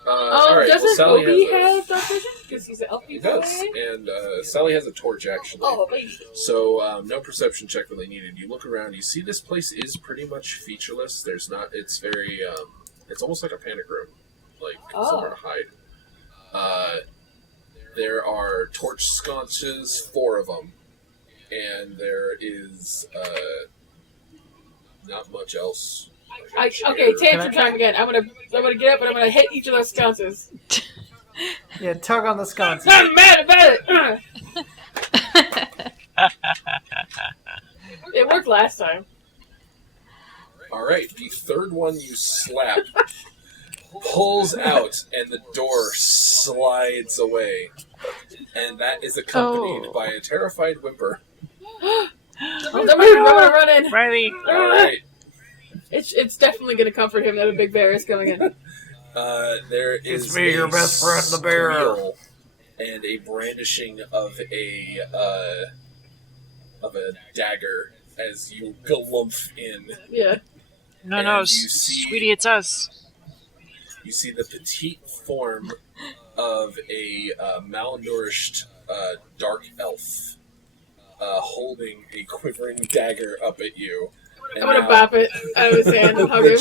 All right, Doesn't Sally Obi has have dark vision? Because he's an elf. He does, and Sally has a torch, actually. Oh, wait. So, no perception check really needed. You look around, you see this place is pretty much featureless. There's not, it's very, it's almost like a panic room. Like, somewhere to hide. There are torch sconces, 4 of them. And there is, not much else. Okay, tantrum time again. I'm gonna get up and I'm gonna hit each of those sconces. Yeah, tug on the sconces. I'm mad about it! It worked last time. Alright, the third one you slap pulls out and the door slides away. And that is accompanied by a terrified whimper. I'm gonna run in. Rhyly. Alright. It's definitely gonna comfort him that a big bear is coming in. There is It's me, your best friend, the bear. squeal and a brandishing of a dagger as you galumph in. Yeah. No, And no, you see- sweetie, it's us. You see the petite form of a malnourished dark elf holding a quivering dagger up at you. And I'm gonna now- bop it out of his hand and hug him.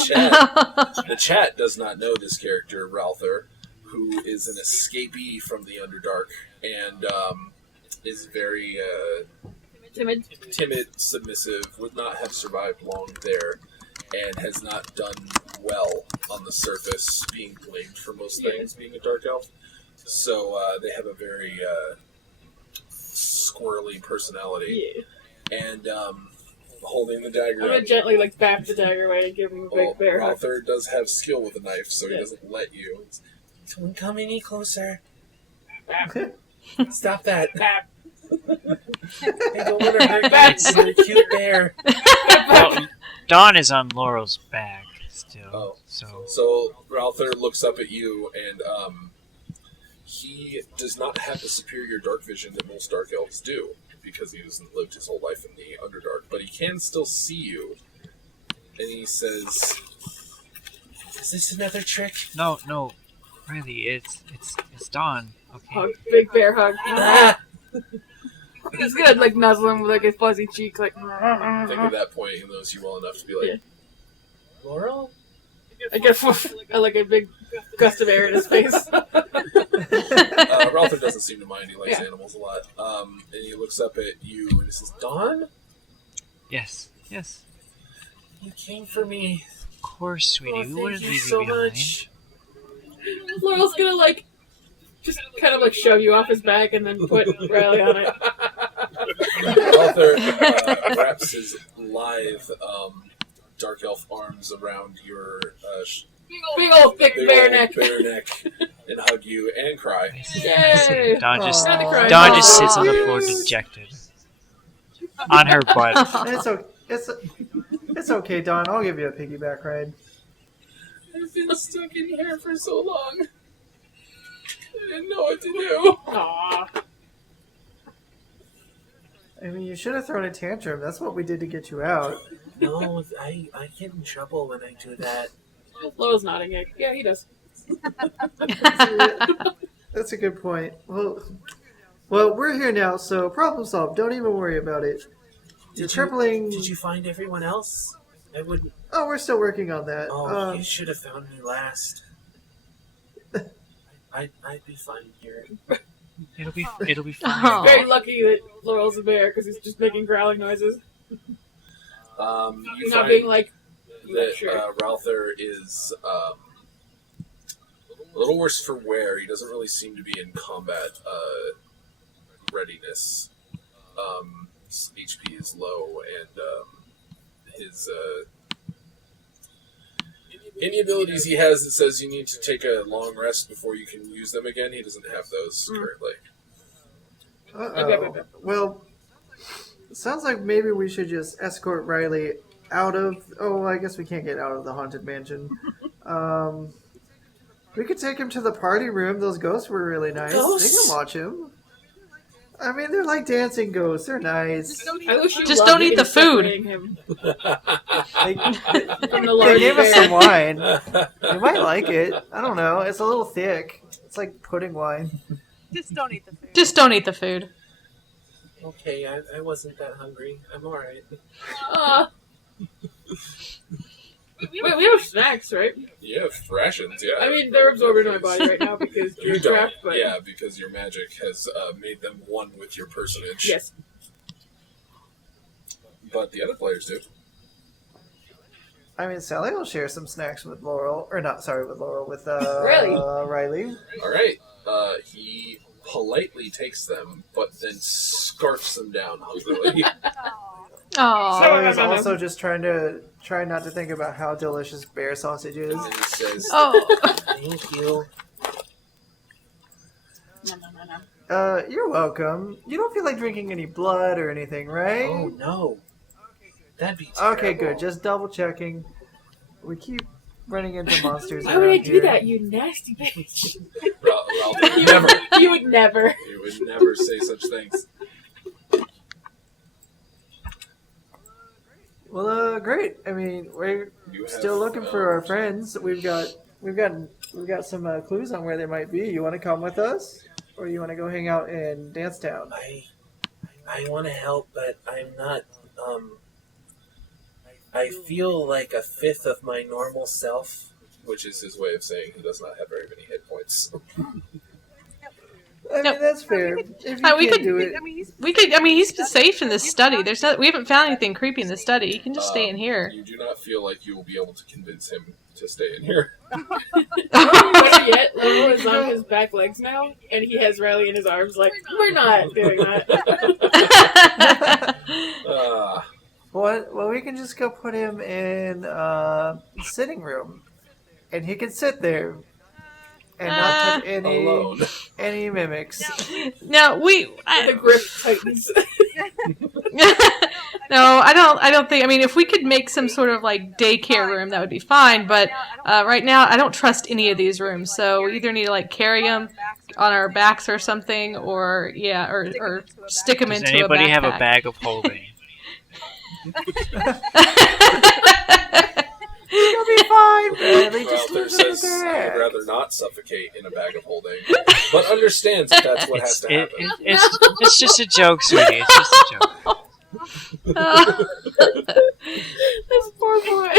The chat does not know this character, Ralther, who is an escapee from the Underdark and is very timid, submissive, would not have survived long there, and has not done well on the surface, being blamed for most things, being a dark elf. So they have a very squirrely personality. Yeah. And holding the dagger I'm gonna up. gently bap the dagger away and give him a big bear hug. Ralther does have skill with a knife, so he Yeah. doesn't let you. Don't come any closer. Bap. Stop that. Bap. I don't want to hurt you. You're a cute bear. Well, Dawn is on Laurel's back still. Oh. So So Ralther looks up at you, and he does not have the superior dark vision that most dark elves do, because he hasn't lived his whole life in the Underdark. But he can still see you, and he says, "Is this another trick?" no, Rhyly, it's Dawn. Okay. Hug. Big bear hug. Ah! He's gonna nuzzle him with a fuzzy cheek, like. I think at that point he knows you well enough to be like, Yeah. "Laurel." I get a big gust of air in his face. Ralph doesn't seem to mind. He likes animals a lot. And he looks up at you and he says, "Dawn, Yes. you came for me. Of course, sweetie. Oh, we wouldn't thank you leave so you behind. much." Laurel's gonna just kind of shove you off his back and then put Rhyly on it. Ralph wraps his lithe dark elf arms around your Big old thick big bear old neck. bear neck and hug you and cry. Yay! Dawn just Not the crying Dawn dog. just sits on the floor dejected. On her butt. It's okay, Don. I'll give you a piggyback ride. I've been stuck in here for so long. I didn't know what to do. Aww. I mean, you should have thrown a tantrum. That's what we did to get you out. No, I get in trouble when I do that. Laurel's nodding. Yeah, he does. That's a good point. Well, we're here now, so problem solved. Don't even worry about it. You're tripling. Did you find everyone else? I wouldn't. Oh, we're still working on that. Oh, you should have found me last. I'd be fine here. It'll be Oh. fine. Very lucky that Laurel's a bear because he's just making growling noises. You Not find being that sure. Ralther is a little worse for wear. He doesn't really seem to be in combat readiness. His HP is low, and his Any abilities he has that says you need to take a long rest before you can use them again, he doesn't have those currently. Uh-oh. Well, it sounds like maybe we should just escort Rhyly out of... Oh, I guess we can't get out of the Haunted Mansion. We could take him to the party room. Those ghosts were really nice. Ghosts? They can watch him. I mean, they're like dancing ghosts. They're nice. Just don't eat the food. They gave us some wine. You might like it. I don't know. It's a little thick. It's like pudding wine. Just don't eat the food. Just don't eat the food. Okay, I wasn't that hungry. I'm alright. Wait, we have snacks, right? You have rations, yeah. I mean, they're absorbed into my body right now because you're trapped, but... Yeah, because your magic has made them one with your personage. Yes. But the other players do. I mean, Sally will share some snacks with Laurel. Or not, sorry, with Laurel. With Rhyly. Alright. He politely takes them, but then scarfs them down hungrily. Oh. Sally is also just try not to think about how delicious bear sausage is. And he says, Thank you. You're welcome. You don't feel like drinking any blood or anything, right? Oh, no. That'd be terrible. Okay, good. Just double checking. We keep running into monsters. Why would I do here. that, you nasty bitch? Ralph would never. You would never. You would never say such things. Well, great. I mean, we're still looking for our friends. We've got some clues on where they might be. You want to come with us, or you want to go hang out in Dance Town? I want to help, but I'm not. I feel like a fifth of my normal self. Which is his way of saying he does not have very many hit points. I mean, that's fair. If you we can't could do it, I mean, he's safe in this study. We haven't found anything creepy in the study. He can just stay in here. You do not feel like you will be able to convince him to stay in here. Better yet, Lobo is on his back legs now, and he has Rhyly in his arms. Like, we're not doing that. well, we can just go put him in the sitting room, and he can sit there and not touch any mimics. No, The grip tightens. No, I don't think. I mean, if we could make some sort of like daycare room, that would be fine. But right now, I don't trust any of these rooms. So we either need to like carry them on our backs or something, or stick them into a backpack. Does anybody have a bag of holding? You'll be fine. Ralph says I'd rather not suffocate in a bag of holding, but understands that that's what has to happen. It's just a joke, sweetie. It's just a joke. This poor boy.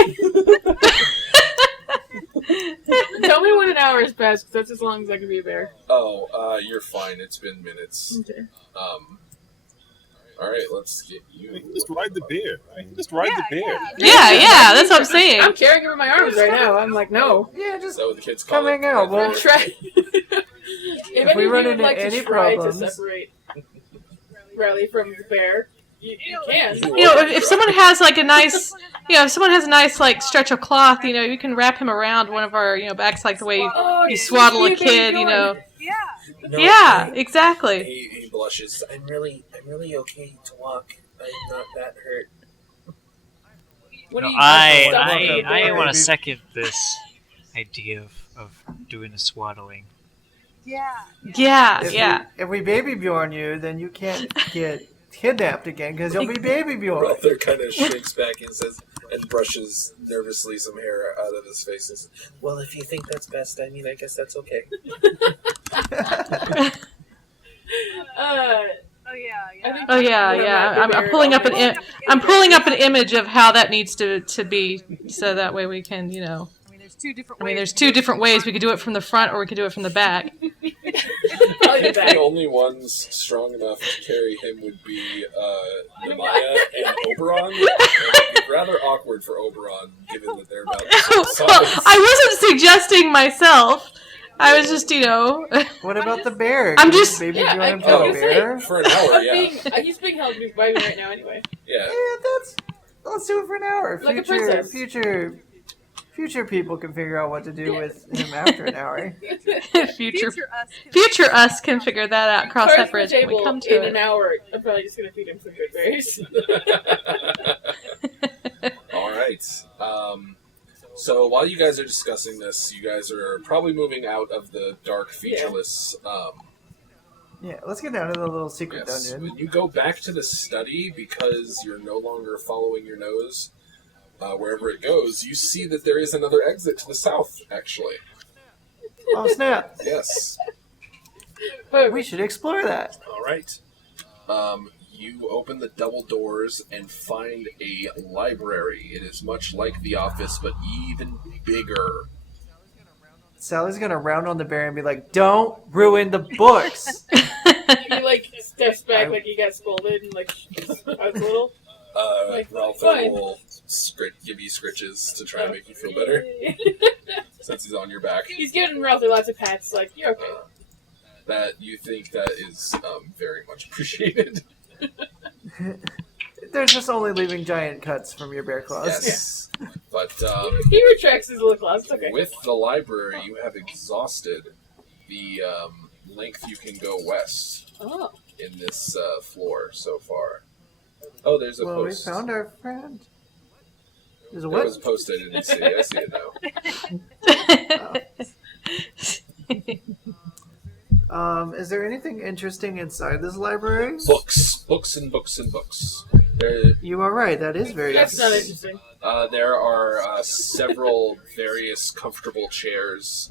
Tell me when an hour has passed, because that's as long as I can be a bear. Oh, you're fine. It's been minutes. Okay. All right, let's get you. Just ride the bear. Just ride the bear. Yeah, that's what I'm saying. I'm carrying him in my arms right now. I'm like, no. Yeah, just So the kids come hang out. We'll try. If we run would into like any to try problems, to separate Rhyly from the bear, you can. You know, if someone has like a nice, if someone has a nice like stretch of cloth, you can wrap him around one of our, backs like the way you swaddle a kid, No, Yeah, exactly. He blushes. I'm really okay to walk. I'm not that hurt. I want to second this idea of doing the swaddling. Yeah. If we baby Bjorn you, then you can't get kidnapped again because you'll be baby Bjorn. Brother kind of shrinks back and brushes nervously some hair out of his face. And says, Well, if you think that's best, I mean, I guess that's okay. I'm pulling up an image of how that needs to be, so that way we can, there's two different ways. We could do it from the front, or we could do it from the back. the only ones strong enough to carry him would be Nemaya and Oberon. And it would be rather awkward for Oberon, given that they're about the same size. Well, I wasn't suggesting myself. I was just, What about the bear? I'm just... Baby Yeah, Bjorn I to a was bear? For an hour, yeah. He's being held by me right now anyway. Yeah. Let's do it for an hour. Like a princess. Future future people can figure out what to do with him after an hour. future us can figure that out. Cross that bridge when we come to in it. an hour. I'm probably just gonna feed him some good berries. All right. So while you guys are discussing this, you guys are probably moving out of the dark, featureless. Yeah, let's get down to the little secret dungeon. When you go back to the study, because you're no longer following your nose wherever it goes, you see that there is another exit to the south, actually. Oh, snap. Yes. We should explore that. All right. You open the double doors and find a library. It is much like the office, but even bigger. Sally's gonna round on the bear and be like, "Don't ruin the books." He like steps back like he got scolded and like a little. Ralph will give you scritches to try and make you feel better, since he's on your back. He's giving Ralphie lots of pats, like, you're okay. That you think that is very much appreciated. They're just only leaving giant cuts from your bear claws. Yes. But he retracts his little claws, it's okay. with the library, you have exhausted the length you can go west in this floor so far. Oh, there's a post. We found our friend. There's a There what? was a post I didn't see. I see it now. Is there anything interesting inside this library? Books and books and books. You are right. That is very That's not interesting. There are several various comfortable chairs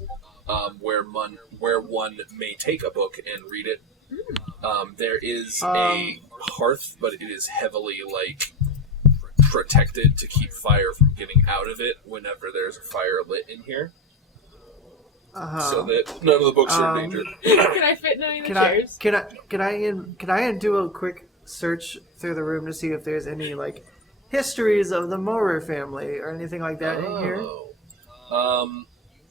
where one may take a book and read it. There is a hearth, but it is heavily protected to keep fire from getting out of it whenever there's a fire lit in here. So that none of the books are in danger. Can I fit in any of the chairs? Can I do a quick search through the room to see if there's any histories of the Morer family or anything like that in here?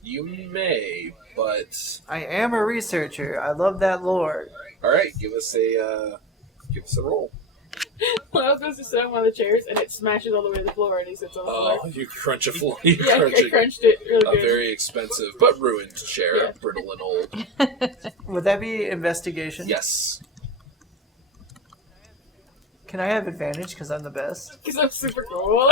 You may, but I am a researcher. I love that lore. all right, give us a roll. Well, I was supposed to sit on one of the chairs, and it smashes all the way to the floor, and he sits on the floor. Oh, you crunch a floor. I crunched it really A good. very expensive but ruined chair, brittle and old. Would that be investigation? Yes. Can I have advantage because I'm the best? Because I'm super cool.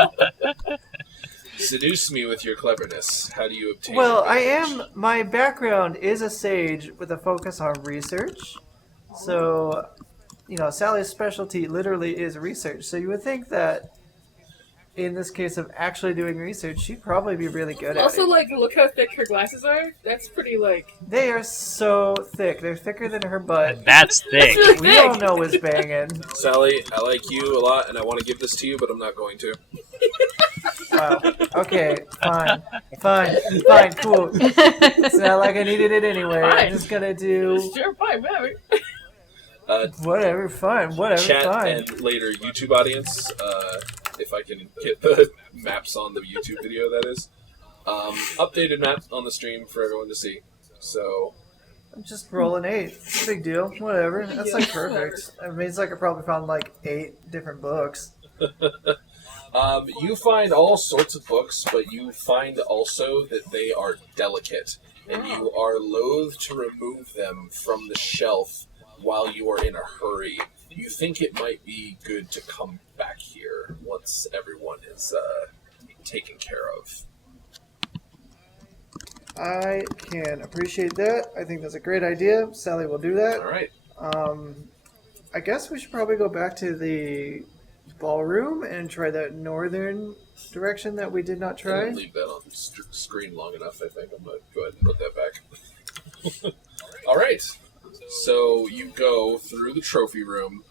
Seduce me with your cleverness. How do you obtain? Well, advantage? my background is a sage with a focus on research. So, Sally's specialty literally is research. So you would think that in this case of actually doing research, she'd probably be really good at it. Also, look how thick her glasses are. That's pretty, They are so thick. They're thicker than her butt. That's thick. That's really We thick. all know it's banging. Sally, I like you a lot, and I want to give this to you, but I'm not going to. Wow. Okay, fine, cool. It's not like I needed it anyway. Fine. I'm just gonna do Sure, fine, whatever. whatever, fine. Chat and later YouTube audience, if I can get the maps on the YouTube video, that is. Updated map on the stream for everyone to see. So, I'm just rolling 8. Big deal. Whatever. That's perfect. I mean, it's I probably found 8 different books. you find all sorts of books, but you find also that they are delicate, and you are loath to remove them from the shelf while you are in a hurry. You think it might be good to come back here once everyone is taken care of. I can appreciate that. I think that's a great idea. Sally will do that. All right. I guess we should probably go back to the ballroom and try that northern direction that we did not I try. didn't leave that on screen long enough, I think. I'm going to go ahead and put that back. All right. So you go through the trophy room.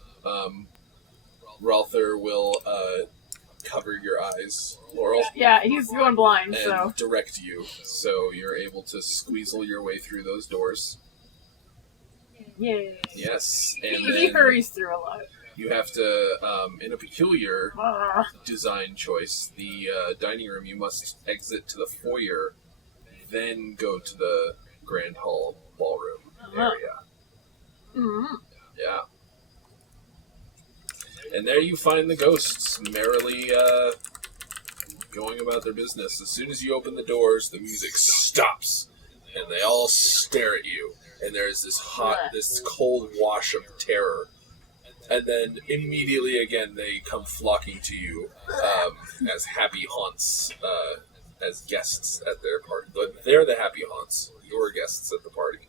Ralther will cover your eyes, Laurel. Yeah, he's going blind, And so. direct you, so you're able to squeezle your way through those doors. Yeah. Yes, and He then hurries through a lot. you have to, in a peculiar Ah. design choice, the dining room, you must exit to the foyer, then go to the Grand Hall ballroom area. Mm-hmm. Yeah. And there you find the ghosts merrily going about their business. As soon as you open the doors, the music stops, and they all stare at you. And there's this cold wash of terror. And then immediately again, they come flocking to you as happy haunts, as guests at their party. But they're the happy haunts. You're guests at the party.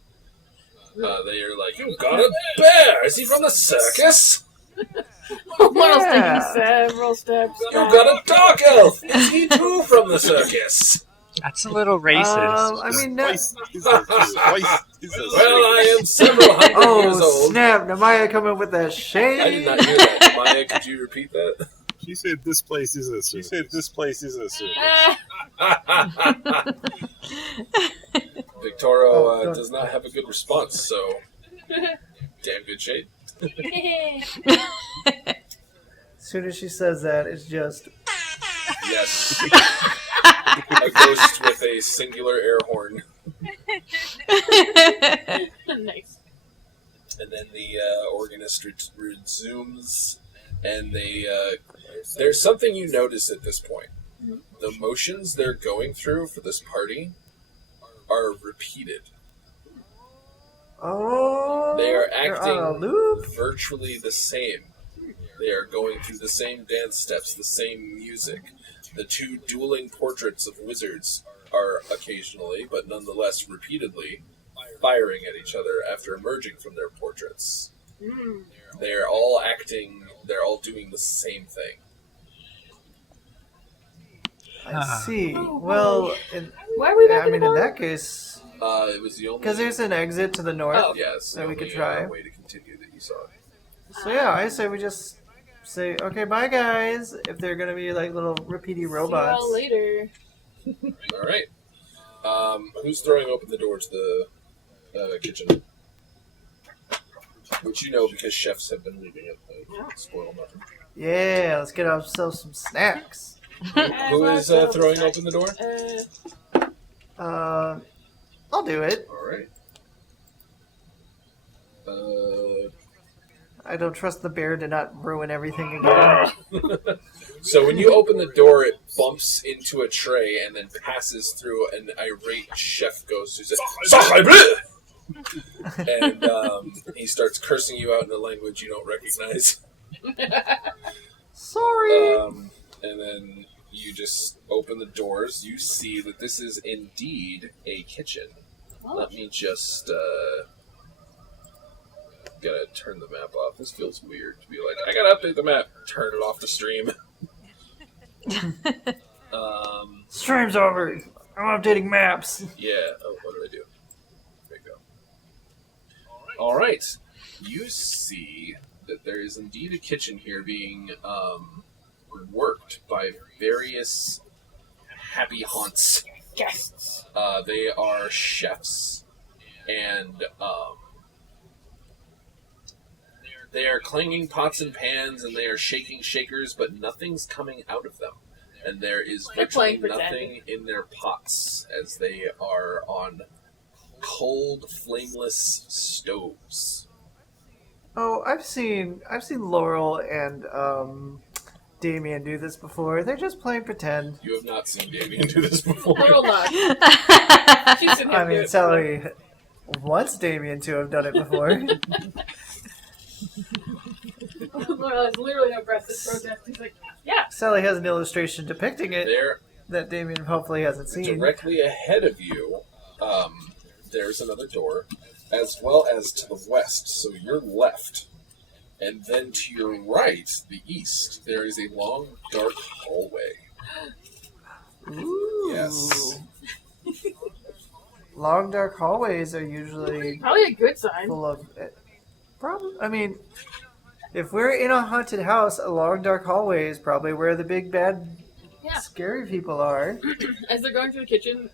They are like, "You got a bear! Is he from the circus? Laurel's taking several steps. You got a dark elf! Is he too from the circus?" That's a little racist. I mean, no. Well, I am several hundred years Oh, old. snap. Namaya coming with that I shade. did not hear that. Maya, could you repeat that? She said this place is a circus. Victoro does not have a good response, so damn good shade. As soon as she says that, it's just... Yes. A ghost with a singular air horn. Nice. And then the organist resumes, and there's something you notice at this point. The motions they're going through for this party are repeated. Oh, They are they're on a acting loop. virtually the same. They are going through the same dance steps, the same music. The two dueling portraits of wizards are occasionally, but nonetheless repeatedly, firing at each other after emerging from their portraits. They're all doing the same thing. I see. Well, Why are we back I in mean, the in bar? that case, It was the only... because there's an exit to the north. Oh. Yes, that we the could only, try. way to continue that you saw. So yeah, I say we just say, okay, bye guys, if they're going to be like little repeaty robots. See y'all later. All right. Who's throwing open the door to the kitchen? Which you know because chefs have been leaving it. Spoil nothing. Yeah, let's get ourselves some snacks. Who is throwing open the door? I'll do it. All right. I don't trust the bear to not ruin everything again. So when you open the door, it bumps into a tray and then passes through an irate chef ghost who says, "Sahib!" And he starts cursing you out in a language you don't recognize. Sorry. And then you just open the doors. You see that this is indeed a kitchen. Let me just gotta turn the map off. This feels weird to be like, I gotta update the map. Turn it off the stream. Stream's over. I'm updating maps. Yeah. Oh, what did I do? There you go. All right. You see that there is indeed a kitchen here being worked by various happy haunts. Guests. They are chefs, and they are clanging pots and pans, and they are shaking shakers, but nothing's coming out of them. And there is virtually nothing in their pots, as they are on cold, flameless stoves. Oh, I've seen Laurel and Damien do this before. They're just playing pretend. You have not seen Damien do this before. Hold on. I mean, Sally wants Damien to have done it before. Laurel has literally no breath to protest. He's like, yeah. Sally has an illustration depicting it There, that Damien hopefully hasn't seen. directly ahead of you, there's another door, as well as to the west, so your left. And then to your right, the east, there is a long, dark hallway. Ooh. Yes. Long dark hallways are usually Probably a good sign. full of. I mean, if we're in a haunted house, a long dark hallway is probably where the big bad, scary people are. As they're going through the kitchen,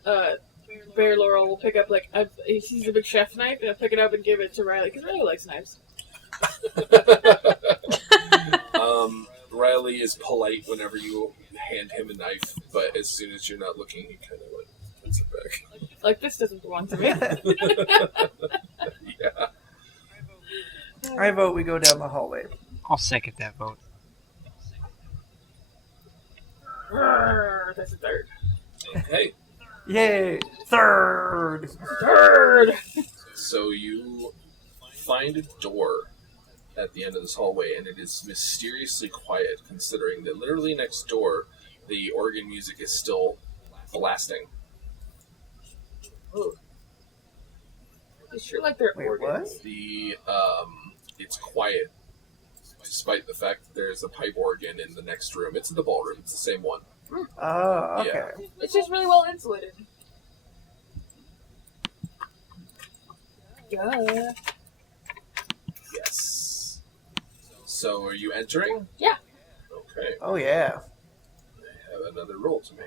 Bear Laurel will pick up, like, he sees a big chef knife, and he'll pick it up and give it to Rhyly, because Rhyly likes knives. Rhyly is polite whenever you hand him a knife, but as soon as you're not looking, he kind of puts it back. Like, this doesn't belong to me. Yeah. I vote we go down the hallway. I'll second that vote. That's a third. Okay. Yay! Third! So you find a door at the end of this hallway, and it is mysteriously quiet, considering that literally next door, the organ music is still blasting. Ooh. It's sure like they're Wait, organs. It's quiet, despite the fact that there's a pipe organ in the next room. It's in the ballroom. It's the same one. Oh, okay. Yeah. It's just really well insulated. Duh. Yes. So, are you entering? Yeah. Okay. Oh, yeah. I have another roll to make.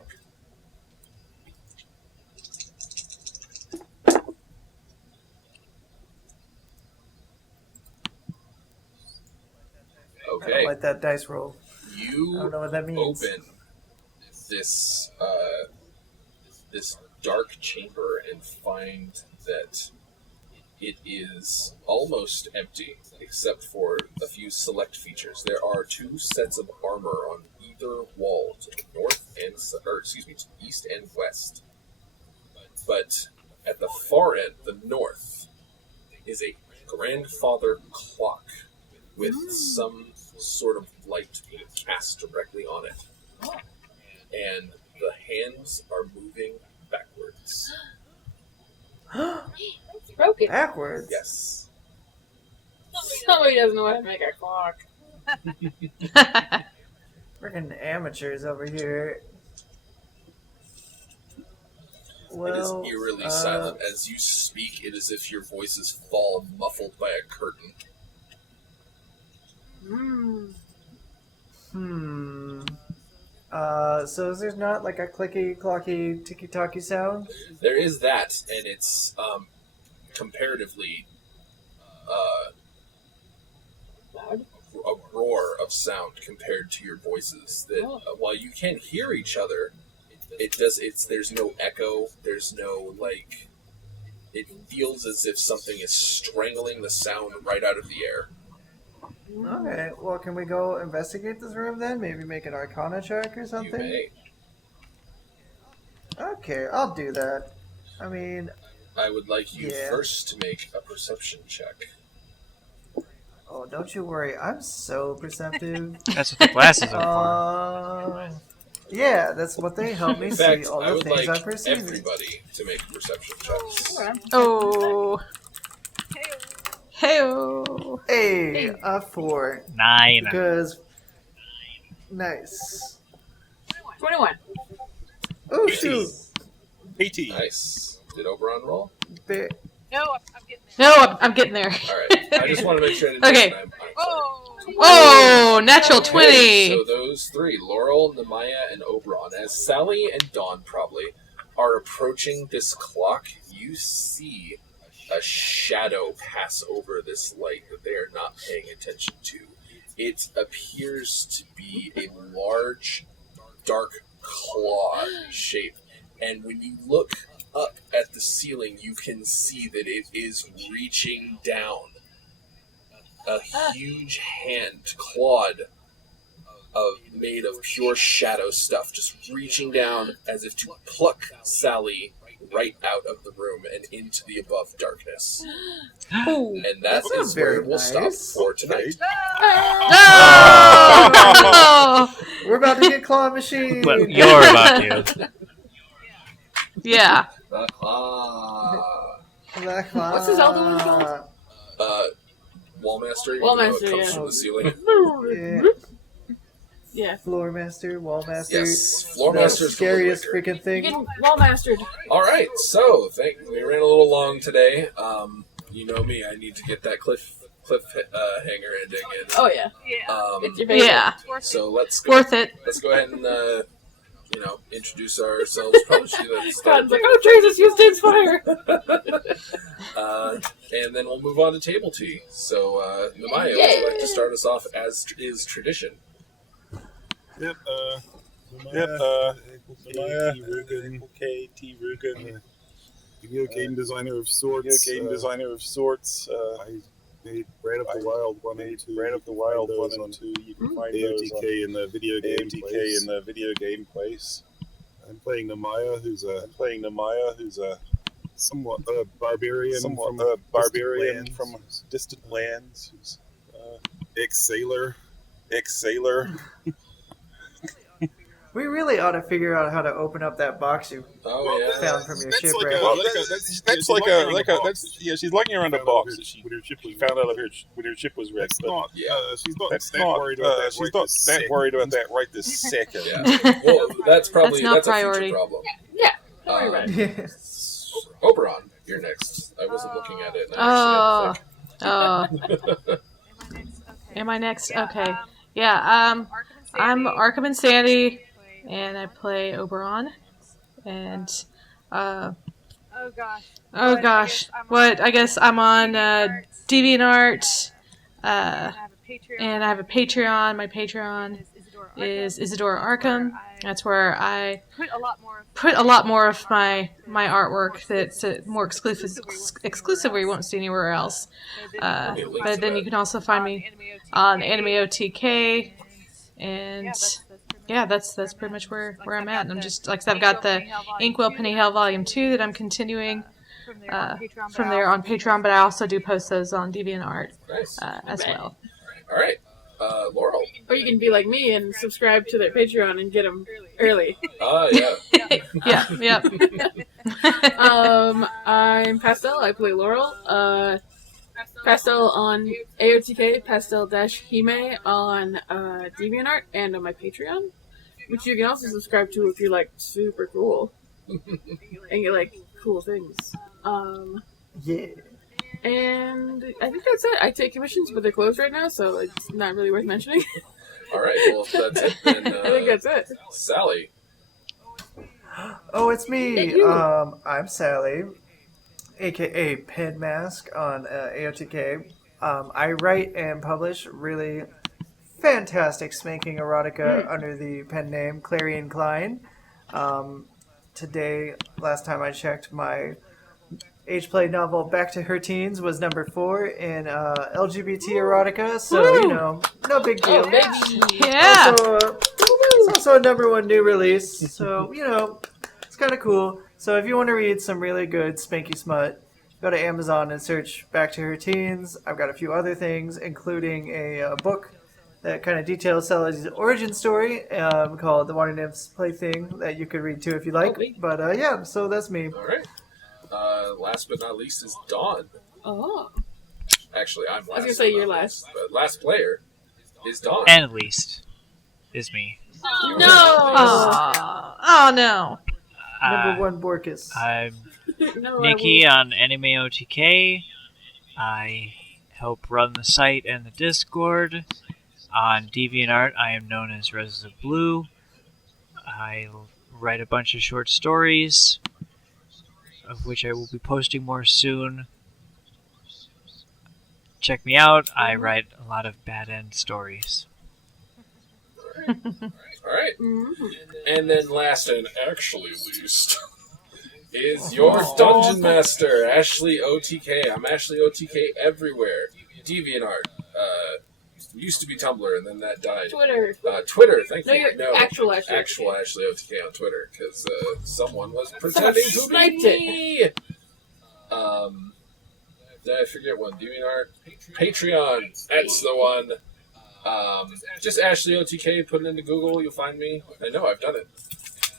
I Okay. don't like that dice roll. I You don't know what that means. open this this dark chamber and find that it is almost empty, except for a few select features. There are 2 sets of armor on either wall, to the north and to the east and west. But at the far end, the north, is a grandfather clock with some sort of light being cast directly on it. And the hands are moving backwards. It's broken. Backwards? Yes. Somebody doesn't know how to make a clock. Freaking amateurs over here. Well, it is eerily silent. As you speak, it is as if your voices fall muffled by a curtain. So is there not like a clicky, clocky, ticky-tacky sound? There is that, and it's comparatively a roar of sound compared to your voices. That while you can hear each other, there's no echo. There's no like. It feels as if something is strangling the sound right out of the air. Okay, well, can we go investigate this room then? Maybe make an Arcana check or You something? may. Okay, I'll do that. I mean, I would like you Yeah. first to make a perception check. oh, don't you worry, I'm so perceptive. That's what the glasses are Yeah, that's what they help me In fact, see all I the would things I'm like perceiving. everybody to make perception checks. Oh. Hey-oh. Hey, a 4. for. 9. Because, nice. 21. Oh, 18. shoot. 18. Nice. Did Oberon roll? Ba- No, I'm getting there. No, I'm getting there. Alright. I just want to make sure I didn't Okay. miss time. Oh. Oh, natural 20. Okay, so those 3, Laurel, Nemaya, and Oberon, as Sally and Dawn probably are approaching this clock, you see a shadow pass over this light that they are not paying attention to. It appears to be a large, dark claw shape, and when you look up at the ceiling, you can see that it is reaching down. A huge hand, clawed, made of pure shadow stuff, just reaching down as if to pluck Sally right out of the room and into the above darkness. Ooh. And that That's not is where very we'll stop nice. for tonight. Oh! We're about to get claw machine. Well, you're about to. Yeah. The claw. The claw. What's the Zelda one called? Wallmaster. Wallmaster, It comes yeah. from the ceiling. Yeah. Yeah. Floor master, wall master. Yes, The Floor Master's scariest from the freaking thing. Getting well mastered. All right, so we ran a little long today. You know me, I need to get that hanger ending in. Oh, yeah. Yeah. It's your favorite. Yeah. So let's go. Worth it. Let's go ahead and introduce ourselves. Probably should do that. God's like, oh, Jesus, use Dane's fire. And then we'll move on to table tea. So, Nemaya, would you like to start us off as is tradition? Yep, okay, T. Rugen, video game designer of sorts. made Brand of the Wild 1 and 2. Brand of the Wild 1 and 2. You can find AOTK in the video game place. I'm playing Namaya, who's a somewhat barbarian from distant lands, who's ex-sailor. We really ought to figure out how to open up that box you found from your shipwreck. She's lugging around a box that she found out of when her ship was wrecked. She's not that worried about that right this second. Yeah. Well, that's probably not a priority. future problem. Yeah. Don't worry about it. Oberon, you're next. I wasn't looking at it. Am I next? Okay. Yeah. I'm Arkham and Sandy, and I play Oberon. And oh gosh. What? I guess I'm on DeviantArt. And I have a Patreon. My Patreon is Isadora Arkham. That's where I put a lot more of my artwork that's more exclusive where you won't see anywhere else. But then you can also find me on Anime OTK, and yeah, that's pretty much where I'm at. And I'm just, like I said, I've got the Inkwell Penny Hell Volume 2 that I'm continuing from there on Patreon, but I also do post those on DeviantArt as well. All right. Laurel. Or you can be like me and subscribe to their Patreon and get them early. Yeah. Yeah. I'm Pastel. I play Laurel. Pastel on AOTK, Pastel-Hime on DeviantArt, and on my Patreon, which you can also subscribe to if you're like super cool and get like cool things. Yeah. And I think that's it. I take commissions, but they're closed right now, so it's not really worth mentioning. All right. Well, if that's it, then I think that's it. Sally. Oh, it's me. I'm Sally, aka Pen Mask on AOTK. I write and publish really fantastic spanking erotica under the pen name Clarion Klein. Last time I checked, my age-play novel Back to Her Teens was number 4 in LGBT erotica, so, no big deal. Yeah. It's also a number 1 new release, so, it's kind of cool. So if you want to read some really good spanky smut, go to Amazon and search Back to Her Teens. I've got a few other things, including a book that kind of details Sally's origin story called The Water Nymph's Plaything that you could read too if you like. But yeah, so that's me. All right. Last but not least is Dawn. Oh. Actually, I'm last. I was going to say you're last. But last player is Dawn. And least is me. No! Oh no. Number 1 Borkus. I'm No, Nikki on Anime OTK. I help run the site and the Discord. On DeviantArt, I am known as Roses of Blue. I write a bunch of short stories, of which I will be posting more soon. Check me out. I write a lot of bad end stories. Alright. And then last and actually least is your Dungeon Master, Ashley OTK. I'm Ashley OTK everywhere. DeviantArt. Used to be Tumblr, and then that died. Twitter, thank you. No, actual Ashley. Actual Ashley OTK on Twitter, because someone was pretending to be me. Did I forget one? DeviantArt, Patreon. That's the one. Just Ashley OTK. Put it into Google. You'll find me. I know I've done it.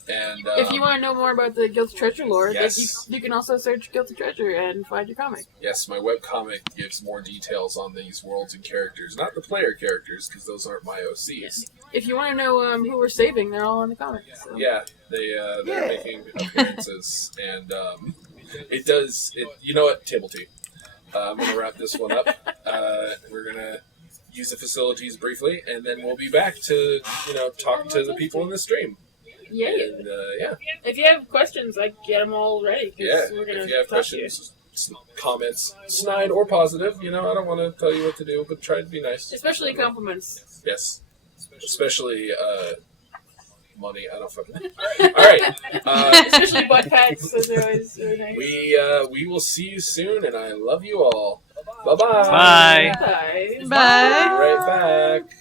And if you want to know more about the Guilty Treasure lore, yes. you can also search Guilty Treasure and find your comic. Yes, my webcomic gives more details on these worlds and characters. Not the player characters, because those aren't my OCs. If you want to know who we're saving, they're all in the comic. So. Yeah, they're making appearances. And it does... you know what? Table tea. I'm going to wrap this one up. We're going to use the facilities briefly, and then we'll be back to, talk to the people in the stream. Yeah. And, If you have questions, get them all ready. Yeah, we're gonna if you have questions, comments, snide or positive, I don't want to tell you what to do, but try to be nice. Especially compliments. Yes. Especially, money. I don't fucking know. All right. Especially butt pats. Those are always really nice. We will see you soon, and I love you all. Bye-bye. Bye. Bye. Bye. Be right back.